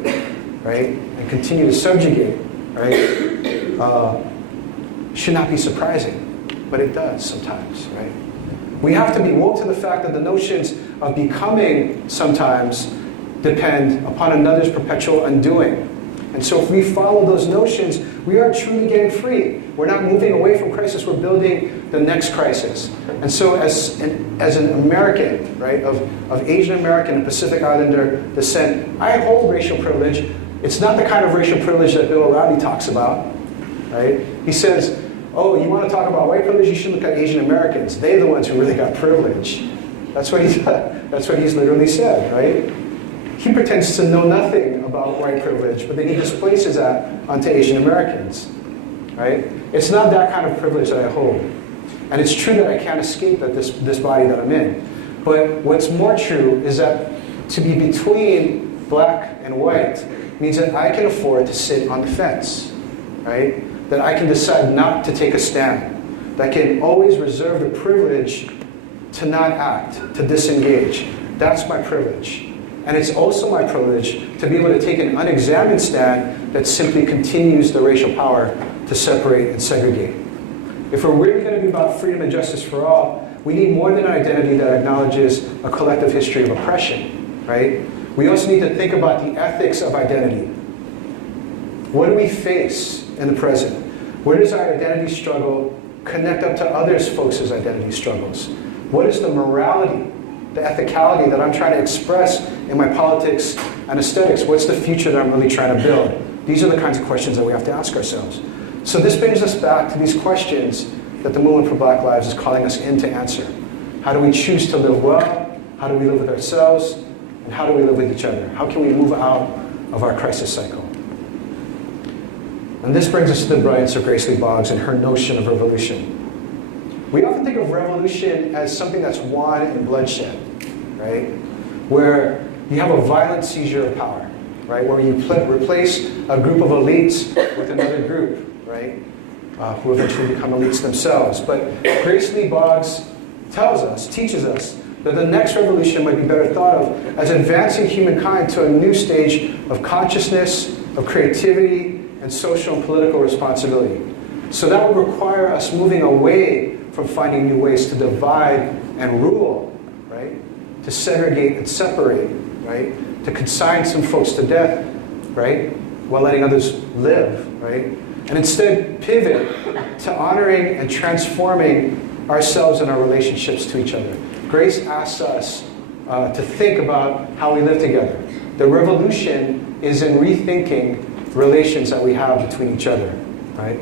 right? And continue to subjugate, right? Should not be surprising, but it does sometimes, right? We have to be woke to the fact that the notions of becoming sometimes depend upon another's perpetual undoing. And so if we follow those notions, we are truly getting free. We're not moving away from crisis, we're building the next crisis. And so as an American, right, of Asian American and Pacific Islander descent, I hold racial privilege. It's not the kind of racial privilege that Bill O'Reilly talks about, right? He says, oh, you want to talk about white privilege? You should look at Asian Americans. They're the ones who really got privilege. That's what he's literally said, right? He pretends to know nothing about white privilege, but then he displaces that onto Asian Americans, right? It's not that kind of privilege that I hold. And it's true that I can't escape that this body that I'm in. But what's more true is that to be between black and white means that I can afford to sit on the fence, right? That I can decide not to take a stand. That I can always reserve the privilege to not act, to disengage. That's my privilege. And it's also my privilege to be able to take an unexamined stand that simply continues the racial power to separate and segregate. If we're really going to be about freedom and justice for all, we need more than an identity that acknowledges a collective history of oppression, right? We also need to think about the ethics of identity. What do we face in the present? Where does our identity struggle connect up to others folks' identity struggles? What is the morality, the ethicality that I'm trying to express in my politics and aesthetics? What's the future that I'm really trying to build? These are the kinds of questions that we have to ask ourselves. So this brings us back to these questions that the Movement for Black Lives is calling us in to answer. How do we choose to live well? How do we live with ourselves? And how do we live with each other? How can we move out of our crisis cycle? And this brings us to the brilliance of Grace Lee Boggs and her notion of revolution. We often think of revolution as something that's won in bloodshed, right? Where you have a violent seizure of power, right? Where you replace a group of elites with another group, right? Who eventually become elites themselves. But Grace Lee Boggs teaches us, that the next revolution might be better thought of as advancing humankind to a new stage of consciousness, of creativity, and social and political responsibility. So that would require us moving away from finding new ways to divide and rule, right? To segregate and separate, right? To consign some folks to death, right? While letting others live, right? And instead pivot to honoring and transforming ourselves and our relationships to each other. Grace asks us to think about how we live together. The revolution is in rethinking relations that we have between each other, right?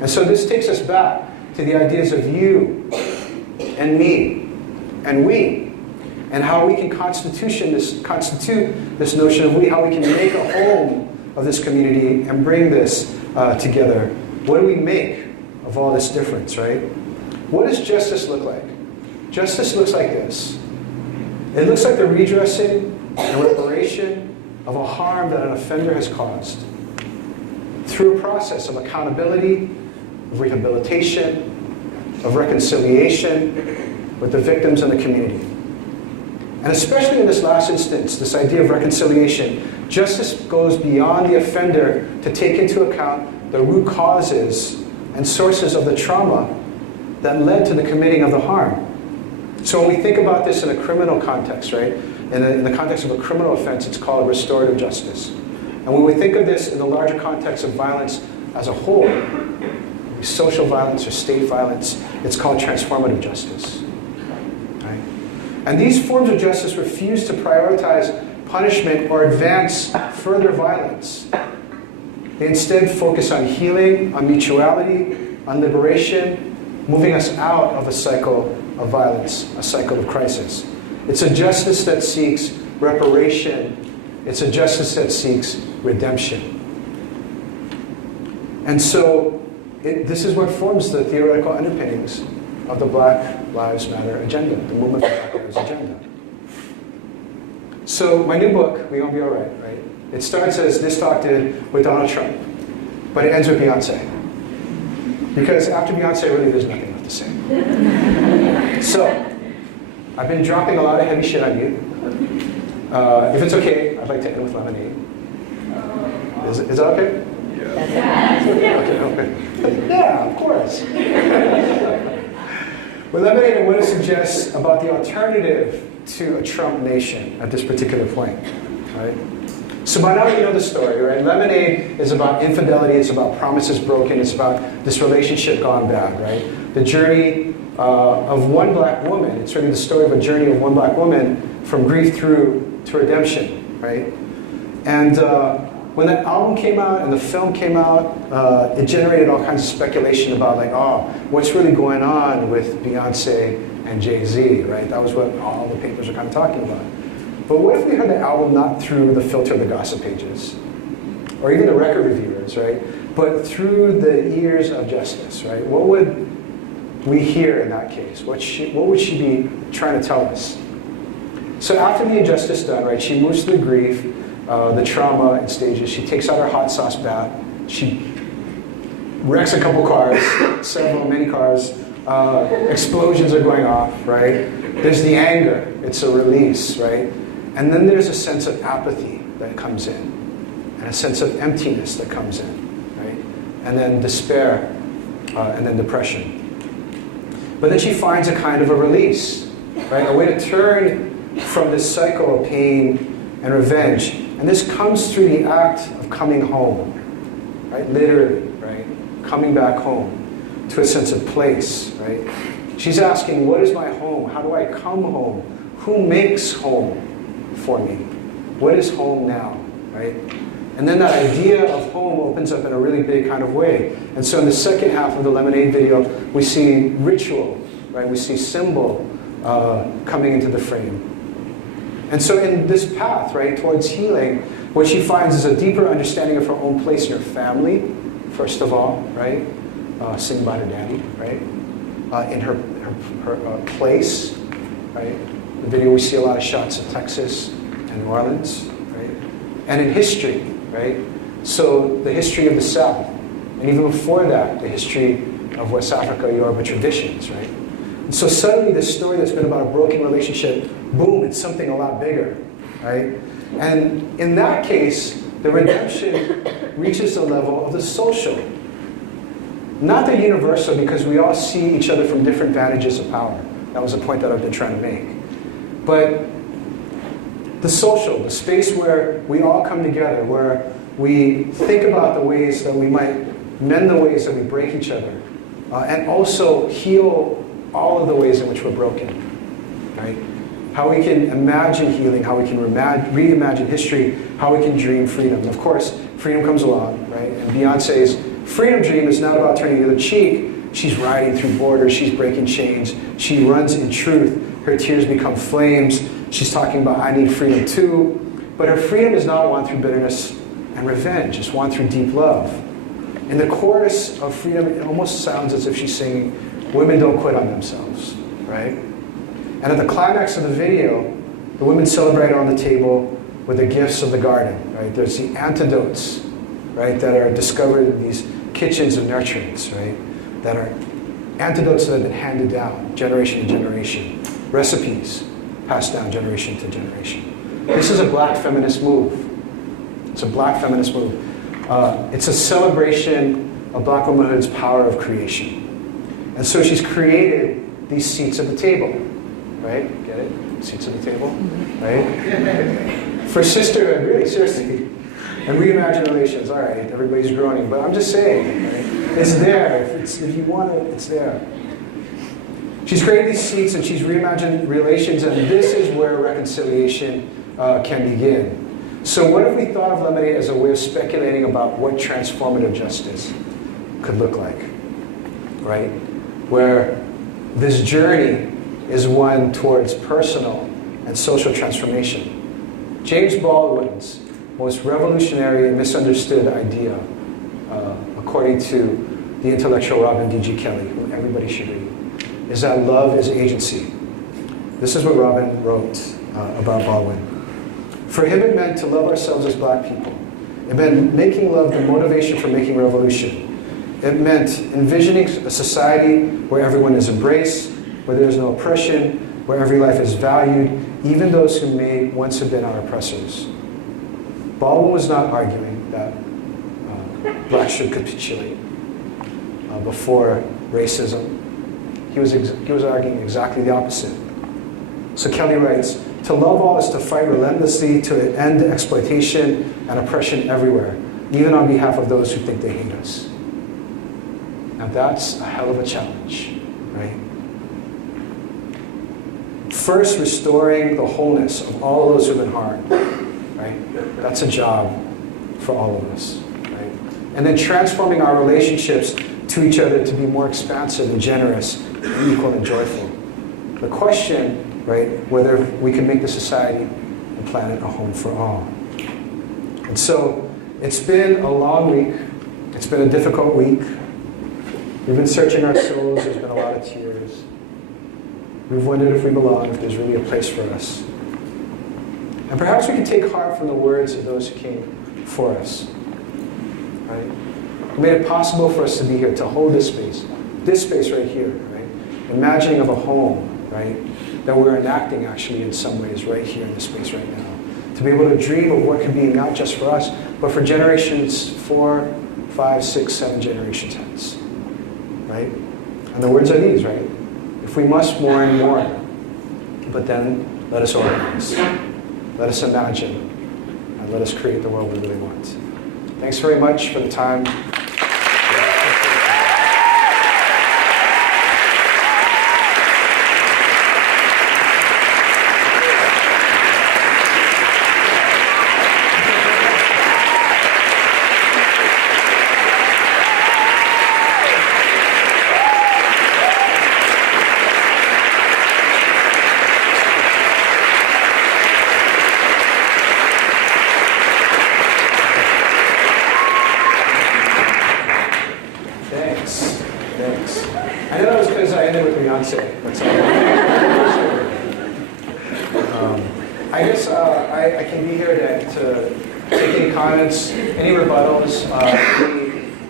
And so this takes us back to the ideas of you and me and we, and how we can constitute this notion of we, how we can make a home of this community and bring this together. What do we make of all this difference, right? What does justice look like? Justice looks like this. It looks like the redressing and reparation of a harm that an offender has caused through a process of accountability, of rehabilitation, of reconciliation with the victims and the community. And especially in this last instance, this idea of reconciliation, justice goes beyond the offender to take into account the root causes and sources of the trauma that led to the committing of the harm. So when we think about this in a criminal context, right, in the context of a criminal offense, it's called restorative justice. And when we think of this in the larger context of violence as a whole, social violence or state violence, it's called transformative justice. Right? And these forms of justice refuse to prioritize punishment or advance further violence. They instead focus on healing, on mutuality, on liberation, moving us out of a cycle of violence, a cycle of crisis. It's a justice that seeks reparation. It's a justice that seeks redemption. And so this is what forms the theoretical underpinnings of the Black Lives Matter agenda, the Movement for Black Lives agenda. So my new book, We Gonna Be Alright, right? It starts as this talk did with Donald Trump, but it ends with Beyonce. Because after Beyonce, really there's nothing left. have to say. So, I've been dropping a lot of heavy shit on you. If it's okay, I'd like to end with lemonade. Is that okay? Yeah. Okay. Yeah, of course. With lemonade, I want to suggest about the alternative to a Trump nation at this particular point. Right? So by now you know the story, right? Lemonade is about infidelity, it's about promises broken, it's about this relationship gone bad, right? The journey of one black woman, it's really the story of a journey of one black woman from grief through to redemption, right? And when that album came out and the film came out, it generated all kinds of speculation about like, oh, what's really going on with Beyonce and Jay-Z, right? That was what all the papers were kind of talking about. But what if we heard the album not through the filter of the gossip pages, or even the record reviewers, right? But through the ears of Justice, right? What would we hear in that case? What would she be trying to tell us? So after the injustice done, right, she moves through the grief, the trauma in stages. She takes out her hot sauce bat. She wrecks a couple cars, many cars. Explosions are going off, right? There's the anger. It's a release, right? And then there's a sense of apathy that comes in, and a sense of emptiness that comes in, right? And then despair, and then depression. But then she finds a kind of a release, right? A way to turn from this cycle of pain and revenge. And this comes through the act of coming home, right? Literally, right? Coming back home to a sense of place, right? She's asking, what is my home? How do I come home? Who makes home for me? What is home now, right? And then that idea of home opens up in a really big kind of way. And so in the second half of the Lemonade video, we see ritual, right? We see symbol coming into the frame. And so in this path, right, towards healing, what she finds is a deeper understanding of her own place in her family, first of all, right? Singing about her daddy, right? In her place, right? In the video we see a lot of shots of Texas and New Orleans, right? And in history, right? So the history of the South, and even before that, the history of West Africa, Yoruba traditions, right? And so suddenly this story that's been about a broken relationship, boom, it's something a lot bigger, right? And in that case, the redemption reaches the level of the social. Not the universal, because we all see each other from different vantages of power. That was a point that I've been trying to make. But the social, the space where we all come together, where we think about the ways that we might mend the ways that we break each other, and also heal all of the ways in which we're broken, right? How we can imagine healing, how we can reimagine history, how we can dream freedom. And of course, freedom comes along, right? And Beyonce's freedom dream is not about turning the other cheek. She's riding through borders. She's breaking chains. She runs in truth. Her tears become flames. She's talking about, I need freedom too. But her freedom is not won through bitterness and revenge. It's won through deep love. In the chorus of freedom, it almost sounds as if she's singing, women don't quit on themselves, right? And at the climax of the video, the women celebrate on the table with the gifts of the garden, right? There's the antidotes, right, that are discovered in these kitchens of nurturance, right? That are antidotes that have been handed down generation to generation. Recipes passed down generation to generation. This is a black feminist move. It's a black feminist move. It's a celebration of black womanhood's power of creation. And so she's created these seats at the table, right? Get it? Seats at the table, right? For sisterhood, really, seriously. And reimagine relations. All right, everybody's groaning, but I'm just saying, right? It's there. If you want it, it's there. She's created these seats and she's reimagined relations, and this is where reconciliation can begin. So what if we thought of Lemonade as a way of speculating about what transformative justice could look like, right? Where this journey is one towards personal and social transformation. James Baldwin's most revolutionary and misunderstood idea, according to the intellectual Robin D.G. Kelley, who everybody should read, is that love is agency. This is what Robin wrote about Baldwin. For him, it meant to love ourselves as black people. It meant making love the motivation for making revolution. It meant envisioning a society where everyone is embraced, where there is no oppression, where every life is valued, even those who may once have been our oppressors. Baldwin was not arguing that blacks should capitulate before racism. He was arguing exactly the opposite. So Kelly writes, "To love all is to fight relentlessly to end exploitation and oppression everywhere, even on behalf of those who think they hate us." Now that's a hell of a challenge, right? First, restoring the wholeness of all those who've been harmed, right? That's a job for all of us, right? And then transforming our relationships to each other to be more expansive and generous, and equal and joyful. The question, right, whether we can make the society and planet a home for all. And so, it's been a long week. It's been a difficult week. We've been searching our souls. There's been a lot of tears. We've wondered if we belong, if there's really a place for us. And perhaps we can take heart from the words of those who came for us, right? Who made it possible for us to be here, to hold this space right here, right? Imagining of a home, right? That we're enacting actually in some ways right here in this space right now. To be able to dream of what could be not just for us, but for generations 4, 5, 6, 7 generations hence, right? And the words are these, right? If we must mourn, mourn, but then let us organize. Let us imagine, and let us create the world we really want. Thanks very much for the time. I can be here to take any comments, any rebuttals,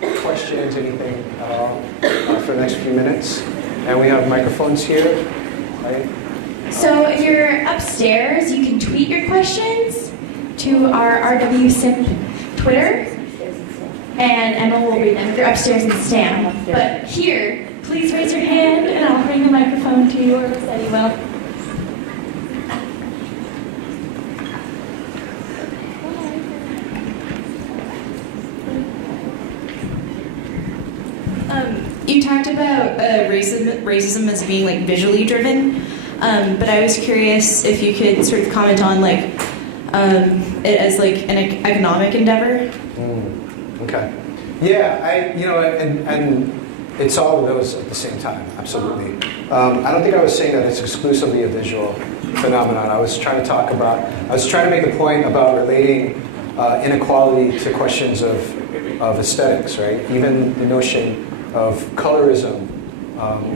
any questions, anything at all for the next few minutes. And we have microphones here, right? So if you're upstairs, you can tweet your questions to our RWSIMP Twitter, and Emma will read them if you're upstairs and stand. But here, please raise your hand, and I'll bring the microphone to you, or Rossetti will. You talked about racism as being like visually driven, but I was curious if you could sort of comment on like it as like an economic endeavor. Okay. Yeah, and it's all of those at the same time. Absolutely. I don't think I was saying that it's exclusively a visual phenomenon. I was trying to make the point about relating inequality to questions of aesthetics, right? Even the notion of colorism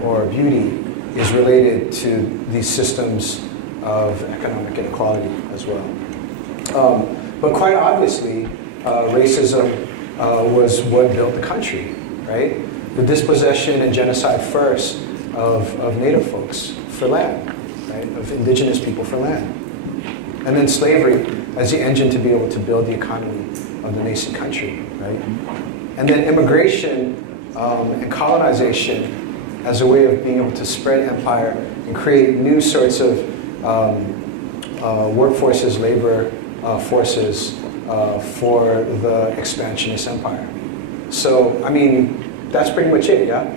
or beauty is related to these systems of economic inequality as well. But quite obviously, racism was what built the country, right? The dispossession and genocide first of Native folks for land, right? Of indigenous people for land. And then slavery as the engine to be able to build the economy of the nascent country, right? And then immigration and colonization as a way of being able to spread empire and create new sorts of workforces, labor forces for the expansionist empire. So, I mean, that's pretty much it, yeah?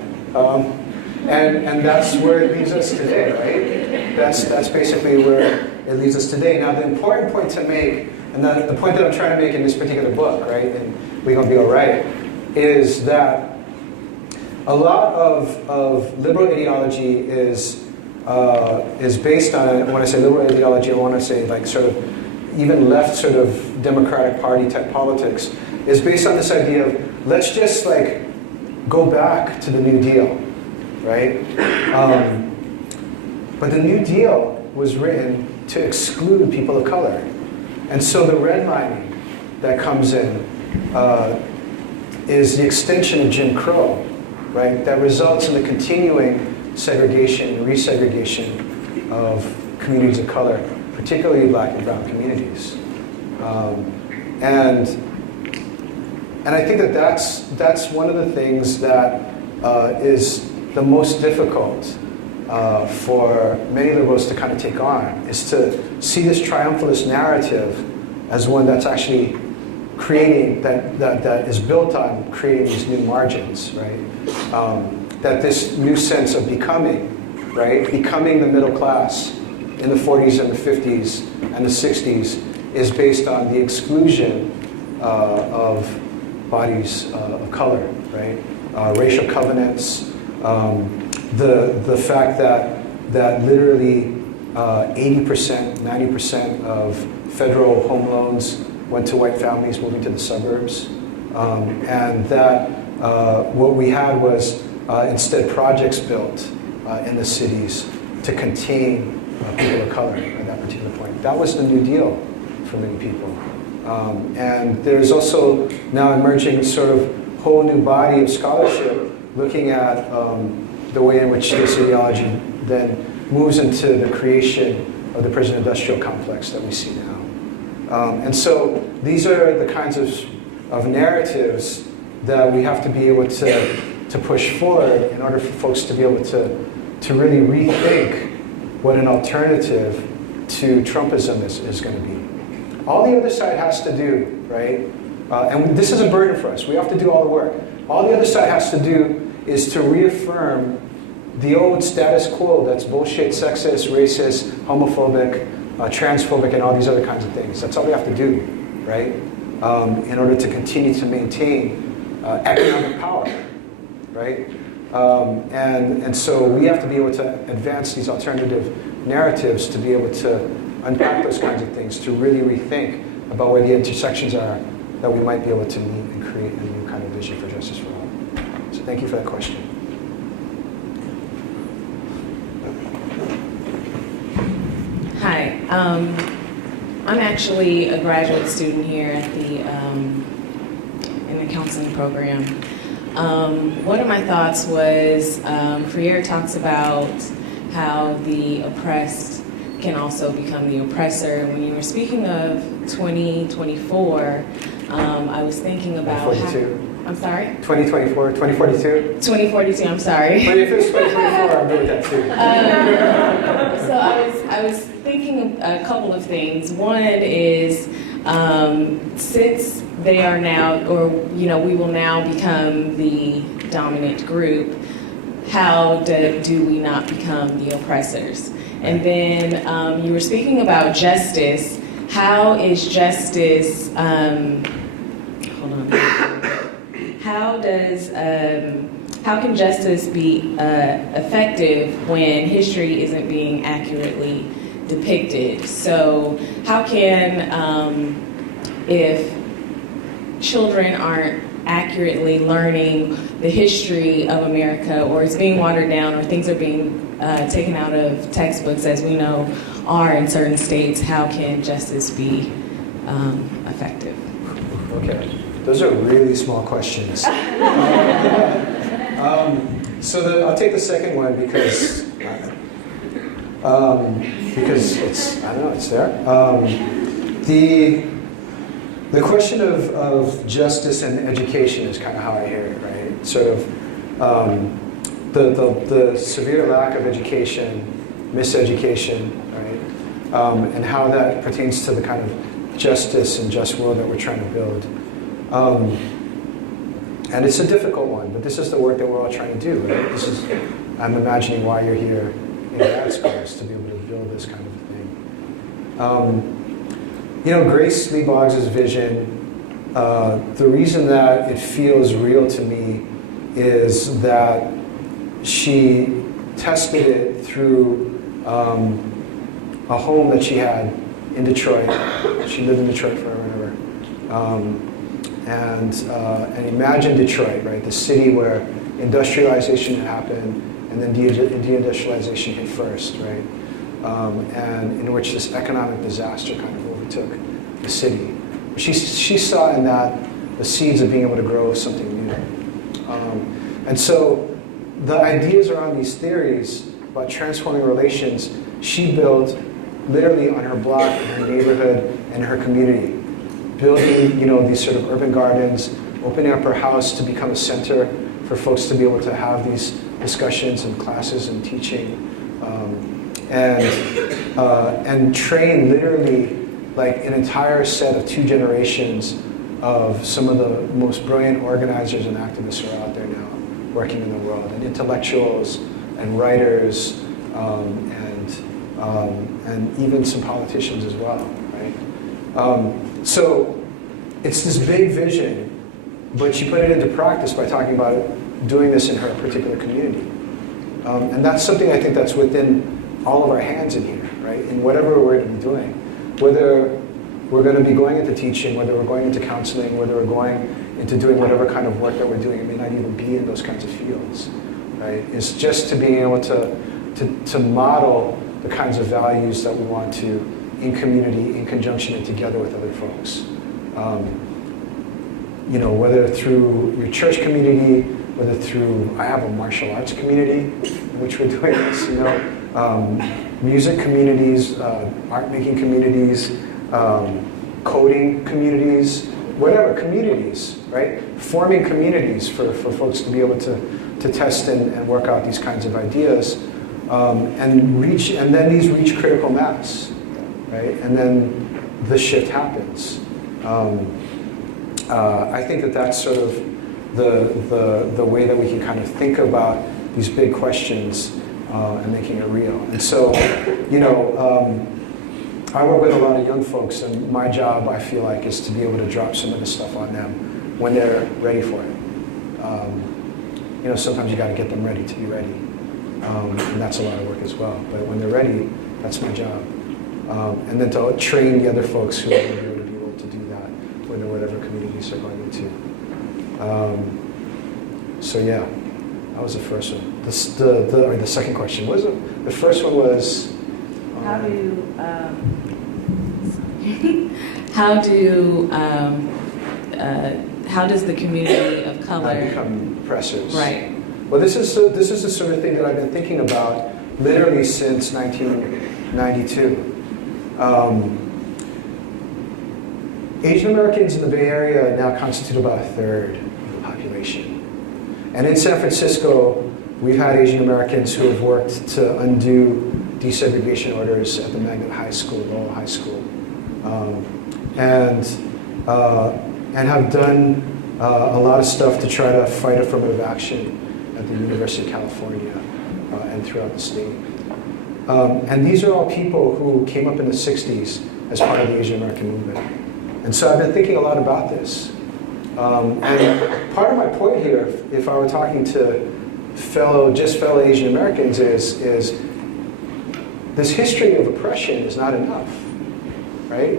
And that's where it leads us today, right? That's basically where it leads us today. Now, the important point to make, and the point that I'm trying to make in this particular book, right, and we're going to be all right, is that a lot of liberal ideology is based on, when I say liberal ideology, I want to say like sort of even left sort of Democratic Party type politics, is based on this idea of let's just like go back to the New Deal, right? But the New Deal was written to exclude people of color. And so the redlining that comes in is the extension of Jim Crow, right? That results in the continuing segregation and resegregation of communities of color, particularly Black and brown communities. And I think that that's one of the things that is the most difficult for many liberals to kind of take on, is to see this triumphalist narrative as one that's actually creating, that is built on creating these new margins, right? That this new sense of becoming, right? Becoming the middle class in the 40s and the 50s and the 60s is based on the exclusion of bodies of color, right? Racial covenants, the fact that literally 80%, 90% of federal home loans went to white families moving to the suburbs, and that what we had was instead projects built in the cities to contain people of color at that particular point. That was the New Deal for many people. And there's also now emerging sort of whole new body of scholarship looking at the way in which this ideology then moves into the creation of the prison industrial complex that we see now. And so these are the kinds of narratives that we have to be able to push forward in order for folks to be able to really rethink what an alternative to Trumpism is going to be. All the other side has to do, right? And this is a burden for us. We have to do all the work. All the other side has to do is to reaffirm the old status quo that's bullshit, sexist, racist, homophobic, transphobic, and all these other kinds of things. That's all we have to do, right? In order to continue to maintain economic power, right? And so we have to be able to advance these alternative narratives to be able to unpack those kinds of things, to really rethink about where the intersections are that we might be able to meet and create a new kind of vision for justice for all. So thank you for that question. Hi, I'm actually a graduate student here at in the counseling program. One of my thoughts was, Freire talks about how the oppressed can also become the oppressor. When you were speaking of 2024, I was thinking about 2042. I'm sorry? 2024, 2042? 2042, I'm sorry. But if it's 2024, I'm good with that too. So I was thinking a couple of things. One is, since they are now, or we will now become the dominant group, how do we not become the oppressors? And then you were speaking about justice. How is justice? Hold on. How can justice be effective when history isn't being accurately depicted? So how can, if children aren't accurately learning the history of America, or it's being watered down, or things are being taken out of textbooks, as we know are in certain states, how can justice be effective? Okay, those are really small questions. I'll take the second one because it's, I don't know, it's there. The question of justice and education is kind of how I hear it, right? Sort of the severe lack of education, miseducation, right? And how that pertains to the kind of justice and just world that we're trying to build. And it's a difficult one, but this is the work that we're all trying to do, right? This is, I'm imagining why you're here in grad school, is to be able to build this kind of thing. Grace Lee Boggs' vision, the reason that it feels real to me is that she tested it through a home that she had in Detroit. She lived in Detroit forever and ever. And imagine Detroit, right? The city where industrialization happened and then deindustrialization hit first, right? And in which this economic disaster kind of overtook the city. She saw in that the seeds of being able to grow something new. And so the ideas around these theories about transforming relations, she built literally on her block, in her neighborhood, and her community. Building, these sort of urban gardens, opening up her house to become a center for folks to be able to have these discussions and classes and teaching, and train literally like an entire set of 2 generations of some of the most brilliant organizers and activists who are out there now working in the world, and intellectuals and writers, and even some politicians as well, right? So it's this big vision, but she put it into practice by talking about doing this in her particular community. And that's something I think that's within all of our hands in here, right? In whatever we're going to be doing. Whether we're going to be going into teaching, whether we're going into counseling, whether we're going into doing whatever kind of work that we're doing, it may not even be in those kinds of fields, right? It's just to being able to model the kinds of values that we want to, in community, in conjunction and together with other folks. Whether through your church community, whether through, I have a martial arts community in which we're doing this, music communities, art making communities, coding communities, whatever, communities, right? Forming communities for folks to be able to test and work out these kinds of ideas, and then these reach critical mass, right? And then the shift happens. I think that's sort of the way that we can kind of think about these big questions and making it real. And so, I work with a lot of young folks, and my job, I feel like, is to be able to drop some of this stuff on them when they're ready for it. Sometimes you got to get them ready to be ready, and that's a lot of work as well. But when they're ready, that's my job. And then to train the other folks who are going to be able to do that within whatever communities they're going into. So yeah, that was the first one. The second question was it? The first one was. How does the community of color become pressers? Right. Well, this is the sort of thing that I've been thinking about literally since 1992. Asian Americans in the Bay Area now constitute about a third of the population. And in San Francisco, we've had Asian Americans who have worked to undo desegregation orders at the Magnet High School, Lowell High School, and have done a lot of stuff to try to fight affirmative action at the University of California and throughout the state. And these are all people who came up in the 60s as part of the Asian American movement. And so I've been thinking a lot about this. And part of my point here, if I were talking to fellow Asian Americans, is this history of oppression is not enough, right?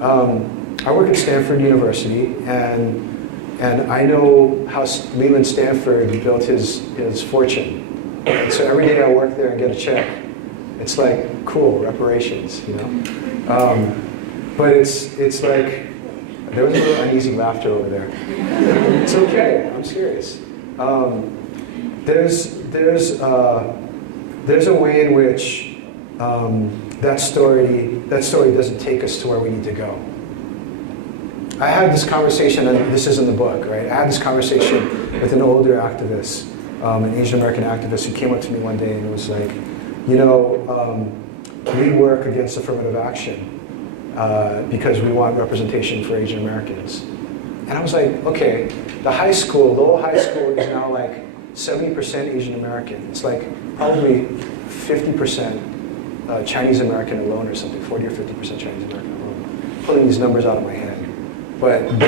I work at Stanford University, and I know how Leland Stanford built his fortune. And so every day I work there and get a check, it's like, cool, reparations, But it's like, there was a little uneasy laughter over there. It's okay, I'm serious. There's a way in which that story doesn't take us to where we need to go. I had this conversation, and this is in the book, right? I had this conversation with an older activist, an Asian American activist, who came up to me one day and was like, we work against affirmative action because we want representation for Asian Americans. And I was like, okay, the high school, Lowell High School, is now like 70% Asian American. It's like probably 50% Chinese American alone or something, 40 or 50% Chinese American alone. I'm pulling these numbers out of my head. But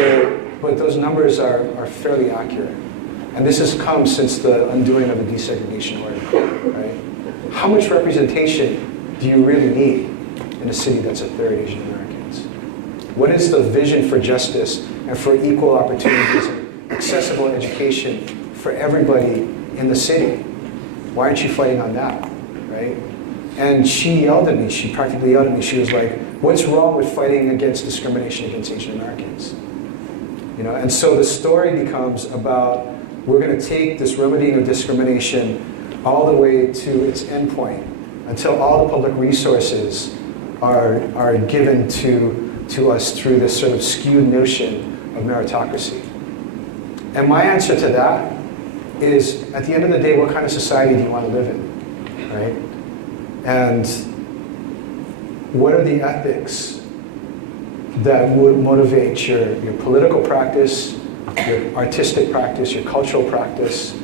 those numbers are fairly accurate. And this has come since the undoing of the desegregation order, right? How much representation do you really need in a city that's a third Asian Americans? What is the vision for justice and for equal opportunities and accessible education for everybody in the city? Why aren't you fighting on that, right? And she yelled at me, she practically yelled at me. She was like, what's wrong with fighting against discrimination against Asian Americans? You know, and so the story becomes about we're going to take this remedying of discrimination all the way to its endpoint until all the public resources are given to us through this sort of skewed notion of meritocracy. And my answer to that is, at the end of the day, what kind of society do you want to live in, right? And what are the ethics that would motivate your political practice, your artistic practice, your cultural practice,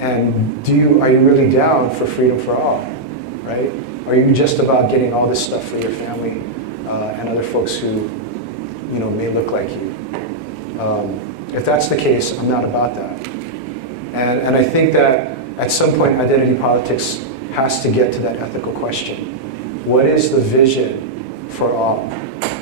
and are you really down for freedom for all, right? Are you just about getting all this stuff for your family and other folks who, may look like you? If that's the case, I'm not about that. And I think that at some point, identity politics has to get to that ethical question. What is the vision for all?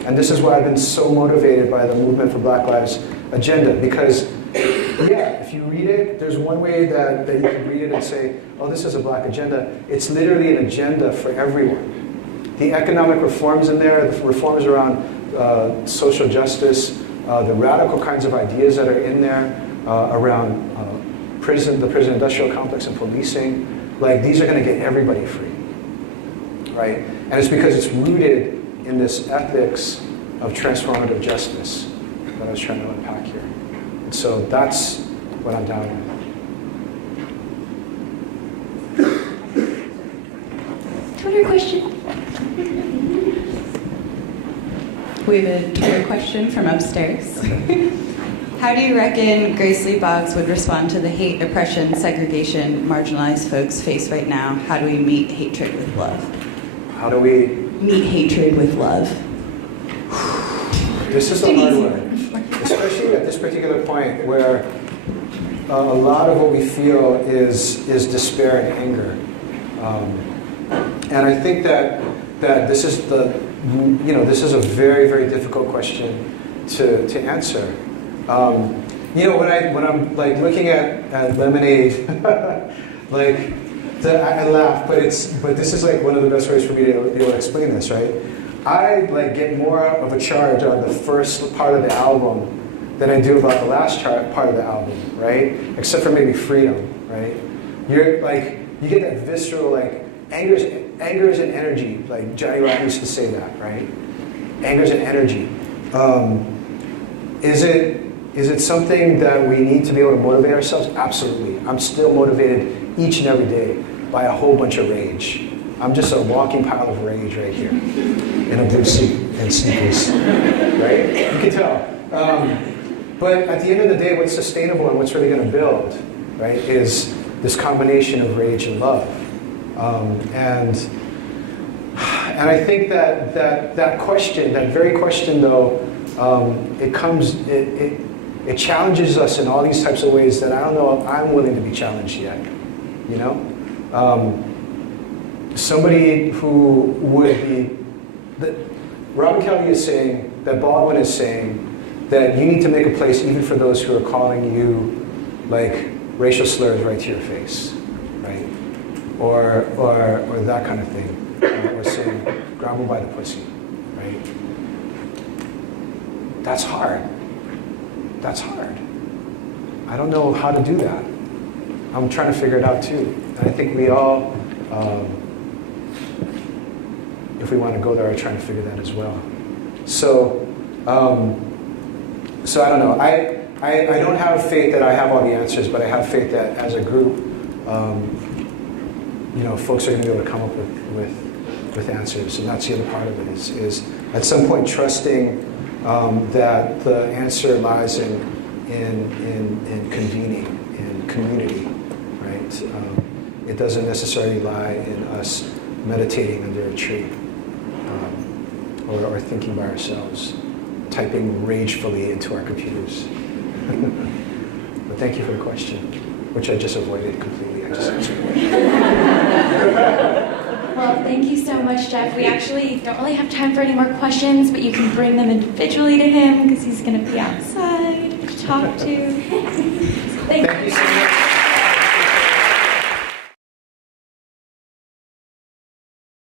And this is why I've been so motivated by the Movement for Black Lives agenda, because if you read it, there's one way that you can read it and say, oh, this is a black agenda. It's literally an agenda for everyone. The economic reforms in there, the reforms around social justice, the radical kinds of ideas that are in there around the prison industrial complex and policing, like these are going to get everybody free, right? And it's because it's rooted in this ethics of transformative justice that I was trying to unpack here. And so that's what I'm down with. Twitter question. We have a Twitter question from upstairs. How do you reckon Grace Lee Boggs would respond to the hate, oppression, segregation marginalized folks face right now? How do we meet hatred with love? How do we meet hatred with love? This is the hard one, especially at this particular point where a lot of what we feel is despair and anger. And I think that this is this is a very, very difficult question to answer. When I'm like looking at Lemonade, I laugh, but this is like one of the best ways for me to be able to explain this, right? I get more of a charge on the first part of the album than I do about the last part of the album, right? Except for maybe Freedom, right? You get that visceral anger is an energy, like Johnny Rock used to say that, right? Anger is an energy. Is it something that we need to be able to motivate ourselves? Absolutely. I'm still motivated each and every day by a whole bunch of rage. I'm just a walking pile of rage right here in a blue suit and sneakers, right? You can tell. But at the end of the day, what's sustainable and what's really going to build, right, is this combination of rage and love. And I think that question, that very question, though, it challenges us in all these types of ways that I don't know if I'm willing to be challenged yet. Somebody who would be, Robin Kelly is saying, that Baldwin is saying, that you need to make a place even for those who are calling you racial slurs right to your face, right? Or that kind of thing, or saying, grab her by the pussy, right? That's hard. That's hard. I don't know how to do that. I'm trying to figure it out too. And I think we all, if we want to go there, are trying to figure that as well. So I don't know. I don't have faith that I have all the answers, but I have faith that as a group, folks are going to be able to come up with answers. And that's the other part of it is at some point trusting that the answer lies in convening, in community, right? It doesn't necessarily lie in us meditating under a tree or thinking by ourselves, typing ragefully into our computers. But thank you for the question, which I just avoided completely. I just answered. Well, thank you so much, Jeff. We actually don't really have time for any more questions, but you can bring them individually to him because he's going to be outside to talk to. Thank you so much.